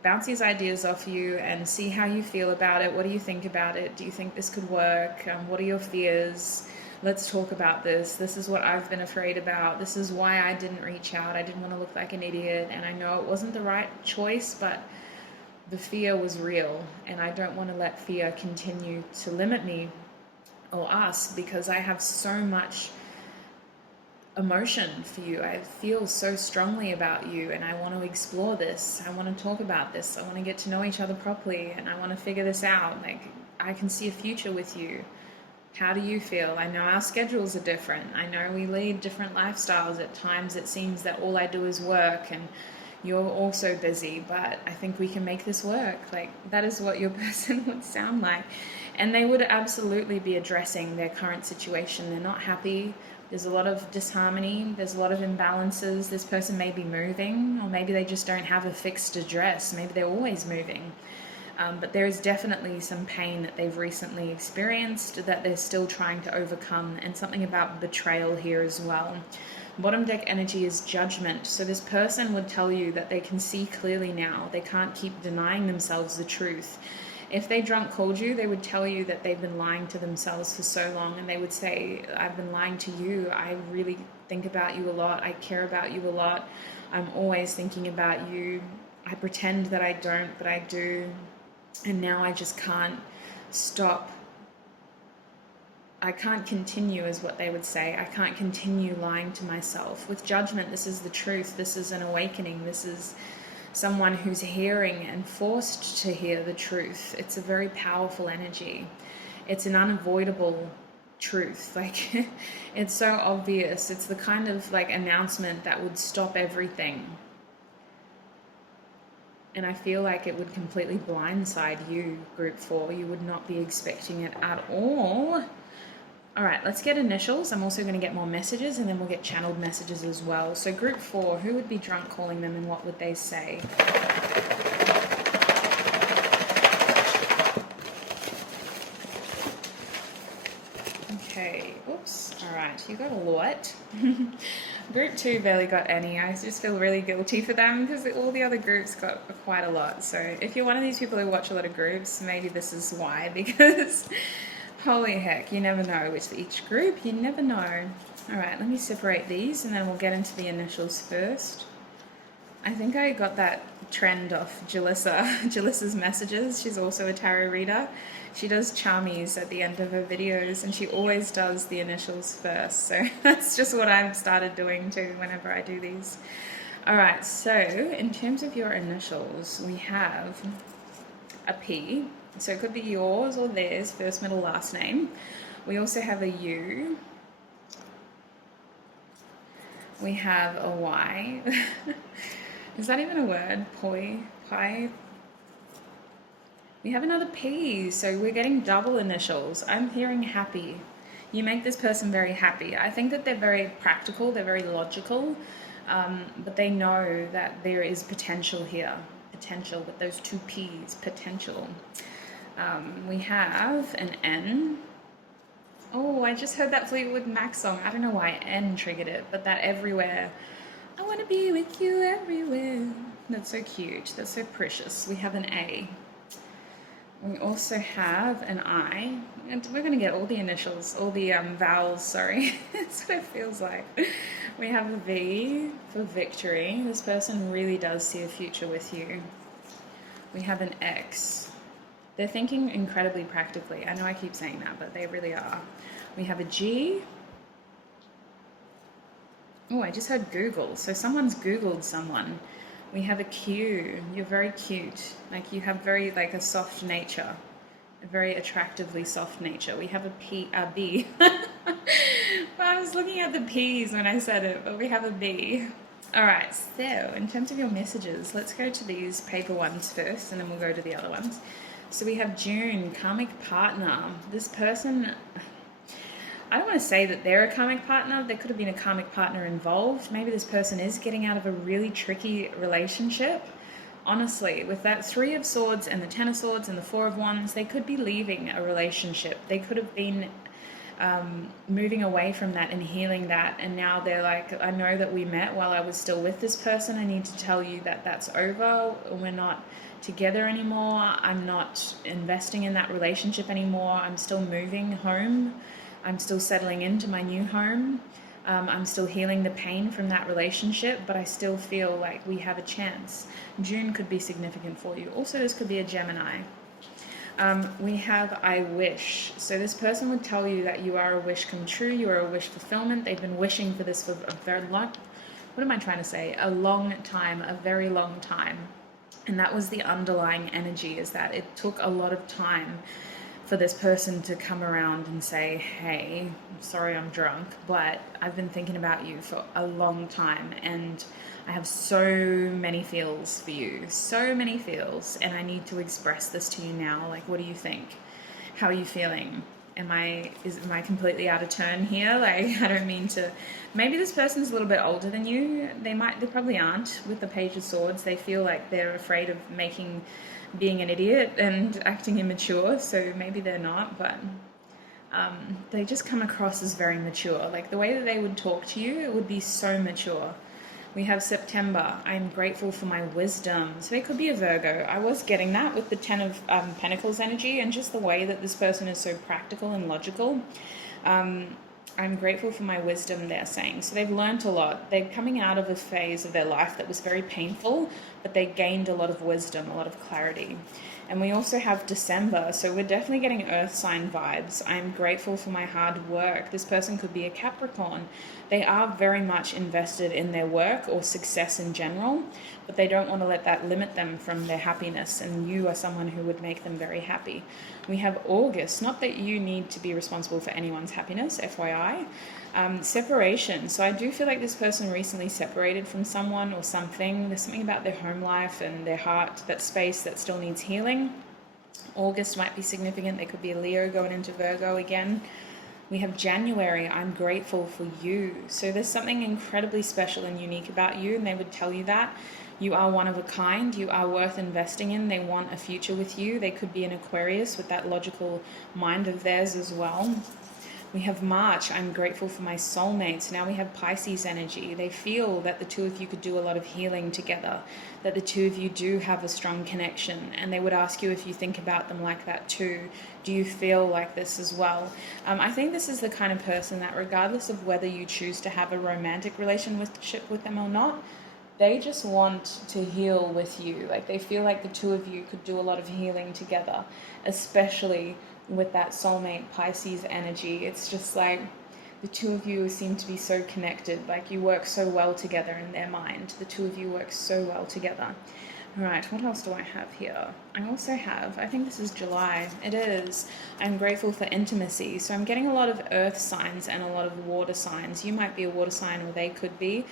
bounce these ideas off you and see how you feel about it. What do you think about it? Do you think this could work? What are your fears? Let's talk about this. This is what I've been afraid about. This is why I didn't reach out. I didn't want to look like an idiot, and I know it wasn't the right choice, but the fear was real, and I don't want to let fear continue to limit me or us, because I have so much emotion for you. I feel so strongly about you, and I want to explore this. I want to talk about this. I want to get to know each other properly, and I want to figure this out. Like, I can see a future with you. How do you feel? I know our schedules are different. I know we lead different lifestyles. At times it seems that all I do is work, and you're also busy, but I think we can make this work. Like, that is what your person would sound like. And they would absolutely be addressing their current situation. They're not happy. There's a lot of disharmony. There's a lot of imbalances. This person may be moving, or maybe they just don't have a fixed address. Maybe they're always moving. But there is definitely some pain that they've recently experienced that they're still trying to overcome, and something about betrayal here as well. Bottom deck energy is judgment. So this person would tell you that they can see clearly now. They can't keep denying themselves the truth. If they drunk called you, they would tell you that they've been lying to themselves for so long, and they would say, I've been lying to you. I really think about you a lot. I care about you a lot. I'm always thinking about you. I pretend that I don't, but I do. And now I just can't stop. I can't continue, is what they would say. I can't continue lying to myself. With judgment, this is the truth. This is an awakening. This is someone who's hearing and forced to hear the truth. It's a very powerful energy. It's an unavoidable truth. Like, it's so obvious. It's the kind of like announcement that would stop everything. And I feel like it would completely blindside you, group 4. You would not be expecting it at all. All right, let's get initials. I'm also going to get more messages, and then we'll get channeled messages as well. So group 4, who would be drunk calling them, and what would they say? Okay, oops. All right, you got a lot. Group 2 barely got any. I just feel really guilty for them because all the other groups got quite a lot. So if you're one of these people who watch a lot of groups, maybe this is why, because holy heck, you never know with each group. You never know. All right, let me separate these, and then we'll get into the initials first. I think I got that trend off Jalissa's messages. She's also a tarot reader. She does charmies at the end of her videos, and she always does the initials first. So that's just what I've started doing too whenever I do these. All right, so in terms of your initials, we have a P. So it could be yours or theirs, first, middle, last name. We also have a U. We have a Y. Is that even a word? Pie. We have another P, so we're getting double initials. I'm hearing happy. You make this person very happy. I think that they're very practical, they're very logical, but they know that there is potential here. Potential with those two P's, potential. We have an N. Oh, I just heard that Fleetwood Mac song. I don't know why N triggered it, but that everywhere. I want to be with you everywhere. That's so cute. That's so precious. We have an A. We also have an I, and we're going to get all the initials, all the vowels, sorry. That's what it feels like. We have a V for victory. This person really does see a future with you. We have an X. They're thinking incredibly practically. I know I keep saying that, but they really are. We have a G. Oh, I just heard Google. So someone's Googled someone. We have a Q. You're very cute. Like you have very like a soft nature, a very attractively soft nature. We have a B. Well, I was looking at the P's when I said it, but we have a B. All right, so in terms of your messages, let's go to these paper ones first, and then we'll go to the other ones. So we have June, karmic partner. This person, I don't want to say that they're a karmic partner. There could have been a karmic partner involved. Maybe this person is getting out of a really tricky relationship. Honestly, with that 3 of Swords and the 10 of Swords and the 4 of Wands, they could be leaving a relationship. They could have been moving away from that and healing that, and now they're like, I know that we met while I was still with this person. I need to tell you that that's over. We're not together anymore. I'm not investing in that relationship anymore. I'm still moving home. I'm still settling into my new home. I'm still healing the pain from that relationship, but I still feel like we have a chance. June could be significant for you. Also, this could be a Gemini. We have I wish. So this person would tell you that you are a wish come true. You are a wish fulfillment. They've been wishing for this for a very long, what am I trying to say? A long time, a very long time. And that was the underlying energy, is that it took a lot of time for this person to come around and say, hey, I'm sorry I'm drunk, but I've been thinking about you for a long time, and I have so many feels for you, so many feels, and I need to express this to you now. Like, what do you think? How are you feeling? Am I completely out of turn here? Like, I don't mean to. Maybe this person's a little bit older than you. They probably aren't. With the Page of Swords, they feel like they're afraid of being an idiot and acting immature, so maybe they're not, but they just come across as very mature. Like the way that they would talk to you, it would be so mature. We have September. I'm grateful for my wisdom. So they could be a Virgo. I was getting that with the 10 of Pentacles energy, and just the way that this person is so practical and logical. I'm grateful for my wisdom, they're saying. So they've learned a lot. They're coming out of a phase of their life that was very painful, but they gained a lot of wisdom, a lot of clarity. And we also have December, so we're definitely getting earth sign vibes. I'm grateful for my hard work. This person could be a Capricorn. They are very much invested in their work or success in general, but they don't want to let that limit them from their happiness, and you are someone who would make them very happy. We have August, not that you need to be responsible for anyone's happiness, FYI. Separation. So I do feel like this person recently separated from someone or something. There's something about their home life and their heart, that space that still needs healing. August might be significant. They could be a Leo going into Virgo again. We have January. I'm grateful for you. So there's something incredibly special and unique about you, and they would tell you that. You are one of a kind. You are worth investing in. They want a future with you. They could be an Aquarius with that logical mind of theirs as well. We have March. I'm grateful for my soulmates. Now we have Pisces energy. They feel that the two of you could do a lot of healing together, that the two of you do have a strong connection, and they would ask you if you think about them like that too. Do you feel like this as well? I think this is the kind of person that, regardless of whether you choose to have a romantic relationship with them or not, they just want to heal with you. Like, they feel like the two of you could do a lot of healing together, especially with that soulmate Pisces energy. It's just like the two of you seem to be so connected. Like, you work so well together in their mind. The two of you work so well together. All right, what else do I have here? I also have, I think this is July. It is. I'm grateful for intimacy. So I'm getting a lot of earth signs and a lot of water signs. You might be a water sign, or they could be.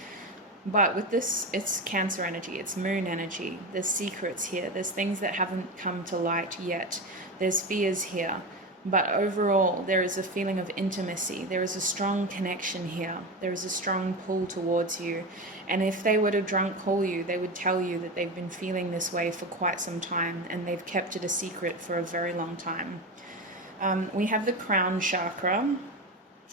But with this, it's Cancer energy, it's moon energy. There's secrets here. There's things that haven't come to light yet. There's fears here. But overall, there is a feeling of intimacy. There is a strong connection here. There is a strong pull towards you. And if they were to drunk call you, they would tell you that they've been feeling this way for quite some time, and they've kept it a secret for a very long time. We have the crown chakra.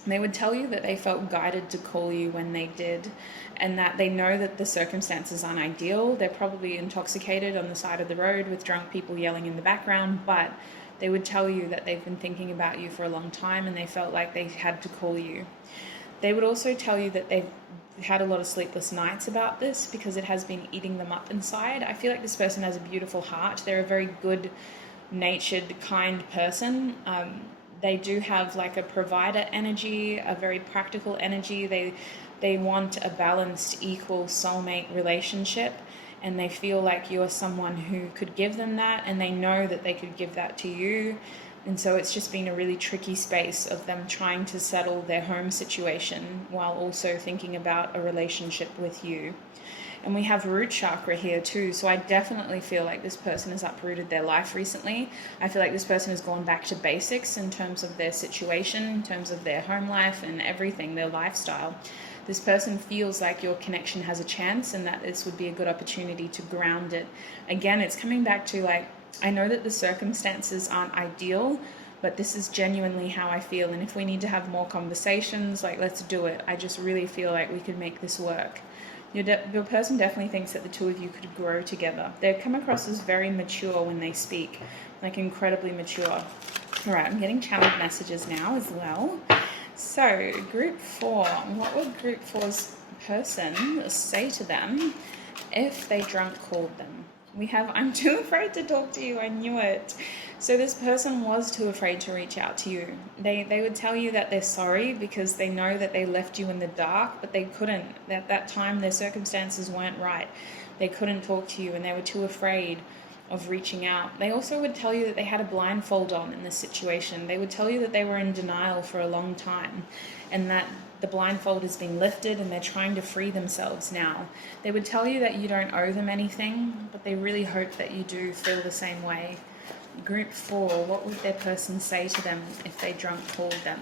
They would tell you that they felt guided to call you when they did, and that they know that the circumstances aren't ideal. They're probably intoxicated on the side of the road with drunk people yelling in the background, but they would tell you that they've been thinking about you for a long time and they felt like they had to call you. They would also tell you that they've had a lot of sleepless nights about this because it has been eating them up inside. I feel like this person has a beautiful heart. They're a very good natured, kind person. They do have like a provider energy, a very practical energy. They want a balanced, equal soulmate relationship, and they feel like you're someone who could give them that, and they know that they could give that to you. And so it's just been a really tricky space of them trying to settle their home situation while also thinking about a relationship with you. And we have root chakra here too. So I definitely feel like this person has uprooted their life recently. I feel like this person has gone back to basics in terms of their situation, in terms of their home life and everything, their lifestyle. This person feels like your connection has a chance and that this would be a good opportunity to ground it. Again, it's coming back to like, I know that the circumstances aren't ideal, but this is genuinely how I feel. And if we need to have more conversations, like let's do it. I just really feel like we could make this work. Your person definitely thinks that the two of you could grow together. They come across as very mature when they speak, like incredibly mature. All right, I'm getting channeled messages now as well. So, group 4, what would group 4's person say to them if they drunk called them? We have, I'm too afraid to talk to you, I knew it. So this person was too afraid to reach out to you. They would tell you that they're sorry because they know that they left you in the dark, but they couldn't. At that time, their circumstances weren't right. They couldn't talk to you and they were too afraid of reaching out. They also would tell you that they had a blindfold on in this situation. They would tell you that they were in denial for a long time and that the blindfold has been lifted and they're trying to free themselves now. They would tell you that you don't owe them anything, but they really hope that you do feel the same way. Group 4, what would their person say to them if they drunk called them?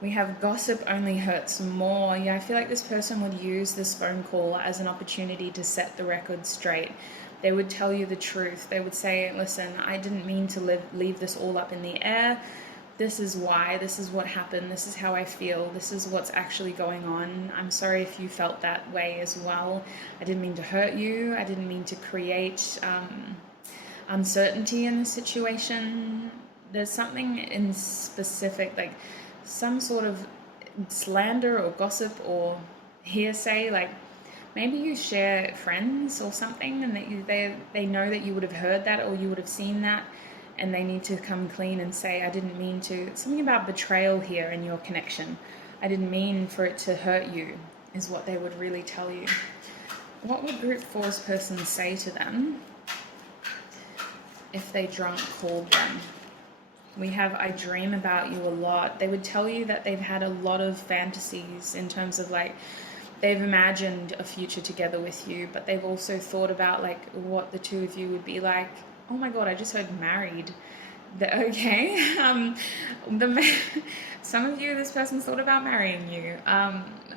We have gossip only hurts more. Yeah, I feel like this person would use this phone call as an opportunity to set the record straight. They would tell you the truth. They would say, listen, I didn't mean to leave this all up in the air. This is why, this is what happened, this is how I feel, this is what's actually going on. I'm sorry if you felt that way as well. I didn't mean to hurt you. I didn't mean to create uncertainty in the situation. There's something in specific, like some sort of slander or gossip or hearsay, like maybe you share friends or something and that they know that you would have heard that or you would have seen that, and they need to come clean and say, I didn't mean to. Something about betrayal here in your connection. I didn't mean for it to hurt you, is what they would really tell you. What would group 4's person say to them if they drunk called them? We have, I dream about you a lot. They would tell you that they've had a lot of fantasies in terms of like, they've imagined a future together with you, but they've also thought about like what the two of you would be like. Oh my God, I just heard married. Okay. Some of you, this person's thought about marrying you.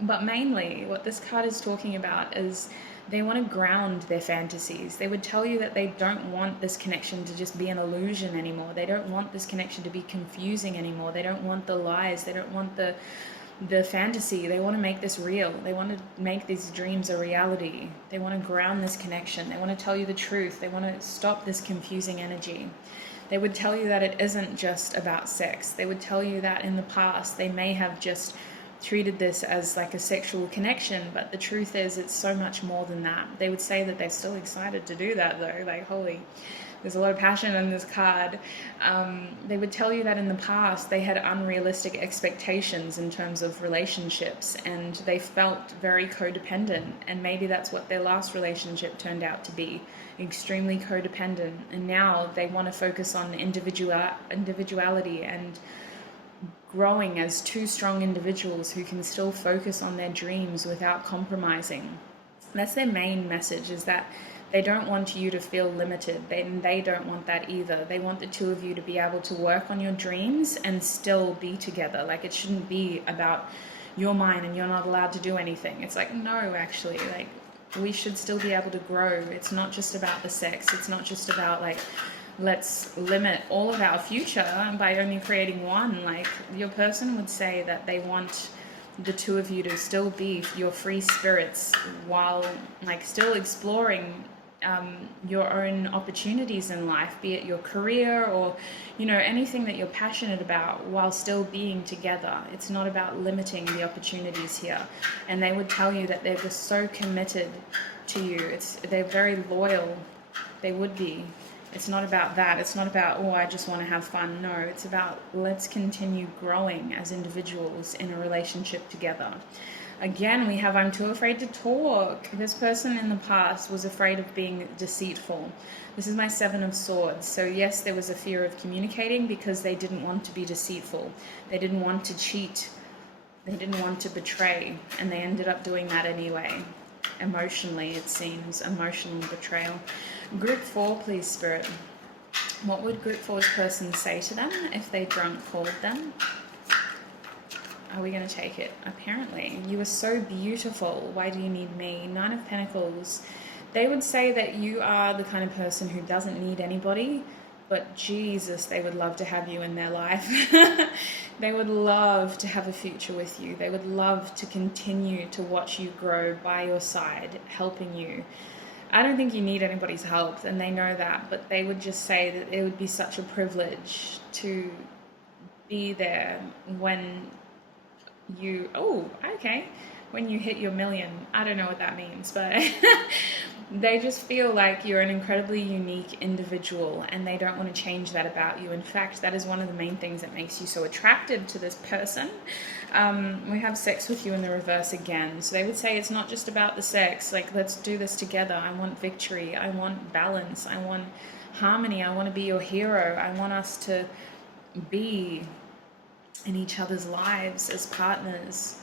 But mainly what this card is talking about is they want to ground their fantasies. They would tell you that they don't want this connection to just be an illusion anymore. They don't want this connection to be confusing anymore. They don't want the lies. They don't want the fantasy. They want to make this real. They want to make these dreams a reality. They want to ground this connection. They want to tell you the truth. They want to stop this confusing energy. They would tell you that it isn't just about sex. They would tell you that in the past they may have just treated this as like a sexual connection, but the truth is it's so much more than that. They would say that they're still excited to do that though. Like, holy, there's a lot of passion in this card. They would tell you that in the past they had unrealistic expectations in terms of relationships and they felt very codependent, and maybe that's what their last relationship turned out to be, extremely codependent, and now they want to focus on individuality and growing as two strong individuals who can still focus on their dreams without compromising. That's their main message, is that they don't want you to feel limited. They don't want that either. They want the two of you to be able to work on your dreams and still be together. Like, it shouldn't be about you're mine and you're not allowed to do anything. It's like, no, actually, like, we should still be able to grow. It's not just about the sex. It's not just about like let's limit all of our future by only creating one. Like, your person would say that they want the two of you to still be your free spirits while like still exploring your own opportunities in life, be it your career or, you know, anything that you're passionate about, while still being together. It's not about limiting the opportunities here. And they would tell you that they're just so committed to you. They're very loyal. They would be. It's not about that. It's not about, oh, I just want to have fun. No, it's about, let's continue growing as individuals in a relationship together. Again, we have, I'm too afraid to talk. This person in the past was afraid of being deceitful. This is my Seven of Swords. So yes, there was a fear of communicating because they didn't want to be deceitful. They didn't want to cheat. They didn't want to betray. And they ended up doing that anyway. Emotionally, it seems. Emotional betrayal. Group 4, please, Spirit. What would Group 4's person say to them if they drunk called them? Are we going to take it? Apparently. You are so beautiful. Why do you need me? Nine of Pentacles. They would say that you are the kind of person who doesn't need anybody, but Jesus, they would love to have you in their life. They would love to have a future with you. They would love to continue to watch you grow by your side, helping you. I don't think you need anybody's help, and they know that, but they would just say that it would be such a privilege to be there when you, when you hit your million. I don't know what that means, but they just feel like you're an incredibly unique individual, and they don't want to change that about you. In fact, that is one of the main things that makes you so attracted to this person. We have sex with you in the reverse again. So they would say it's not just about the sex. Like, let's do this together. I want victory. I want balance. I want harmony. I want to be your hero. I want us to be in each other's lives as partners.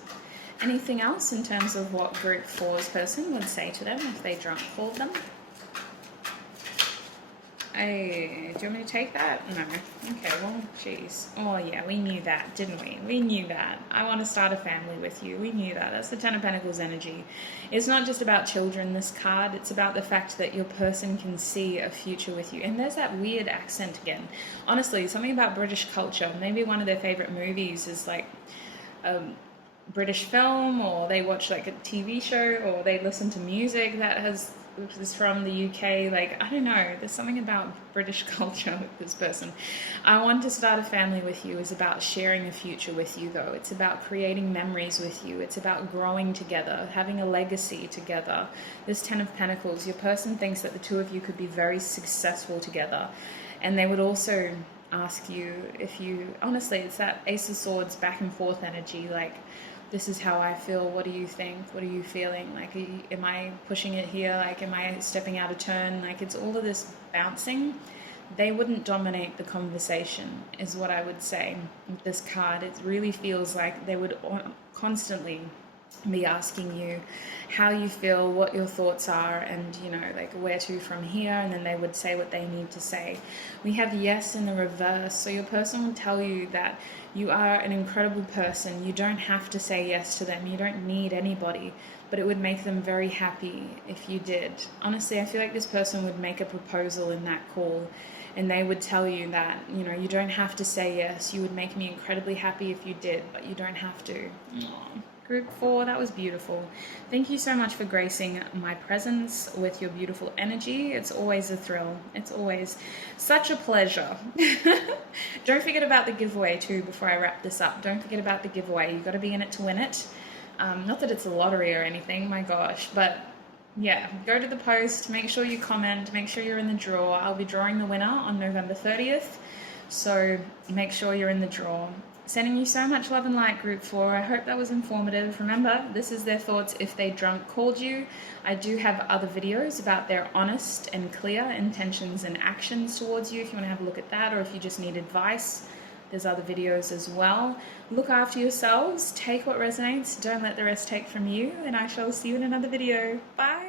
Anything else in terms of what Group 4's person would say to them if they drunk called them? Hey, do you want me to take that? No. Okay, well, jeez. Oh, yeah, we knew that, didn't we? We knew that. I want to start a family with you. We knew that. That's the Ten of Pentacles energy. It's not just about children, this card. It's about the fact that your person can see a future with you. And there's that weird accent again. Honestly, something about British culture. Maybe one of their favorite movies is like British film, or they watch like a TV show, or they listen to music that is from the UK. Like, I don't know, there's something about British culture with this person. I want to start a family with you is about sharing a future with you, though. It's about creating memories with you. It's about growing together, having a legacy together. This Ten of Pentacles, your person thinks that the two of you could be very successful together, and they would also ask you if you, honestly, it's that Ace of Swords back and forth energy. Like, this is how I feel. What do you think? What are you feeling? Like, am I pushing it here? Like, am I stepping out of turn? Like, it's all of this bouncing. They wouldn't dominate the conversation, is what I would say with this card. It really feels like they would constantly be asking you how you feel, what your thoughts are, and, you know, like, where to from here, and then they would say what they need to say. We have yes in the reverse, so your person will tell you that you are an incredible person. You don't have to say yes to them. You don't need anybody, but it would make them very happy if you did. Honestly, I feel like this person would make a proposal in that call, and they would tell you that, you know, you don't have to say yes. You would make me incredibly happy if you did, but you don't have to. Aww. Group 4, that was beautiful. Thank you so much for gracing my presence with your beautiful energy. It's always a thrill. It's always such a pleasure. Don't forget about the giveaway too before I wrap this up. Don't forget about the giveaway. You've got to be in it to win it. Not that it's a lottery or anything, my gosh, but yeah, go to the post, make sure you comment, make sure you're in the draw. I'll be drawing the winner on November 30th, so make sure you're in the draw. Sending you so much love and light, Group 4. I hope that was informative. Remember, this is their thoughts if they drunk called you. I do have other videos about their honest and clear intentions and actions towards you if you want to have a look at that, or if you just need advice. There's other videos as well. Look after yourselves. Take what resonates. Don't let the rest take from you. And I shall see you in another video. Bye.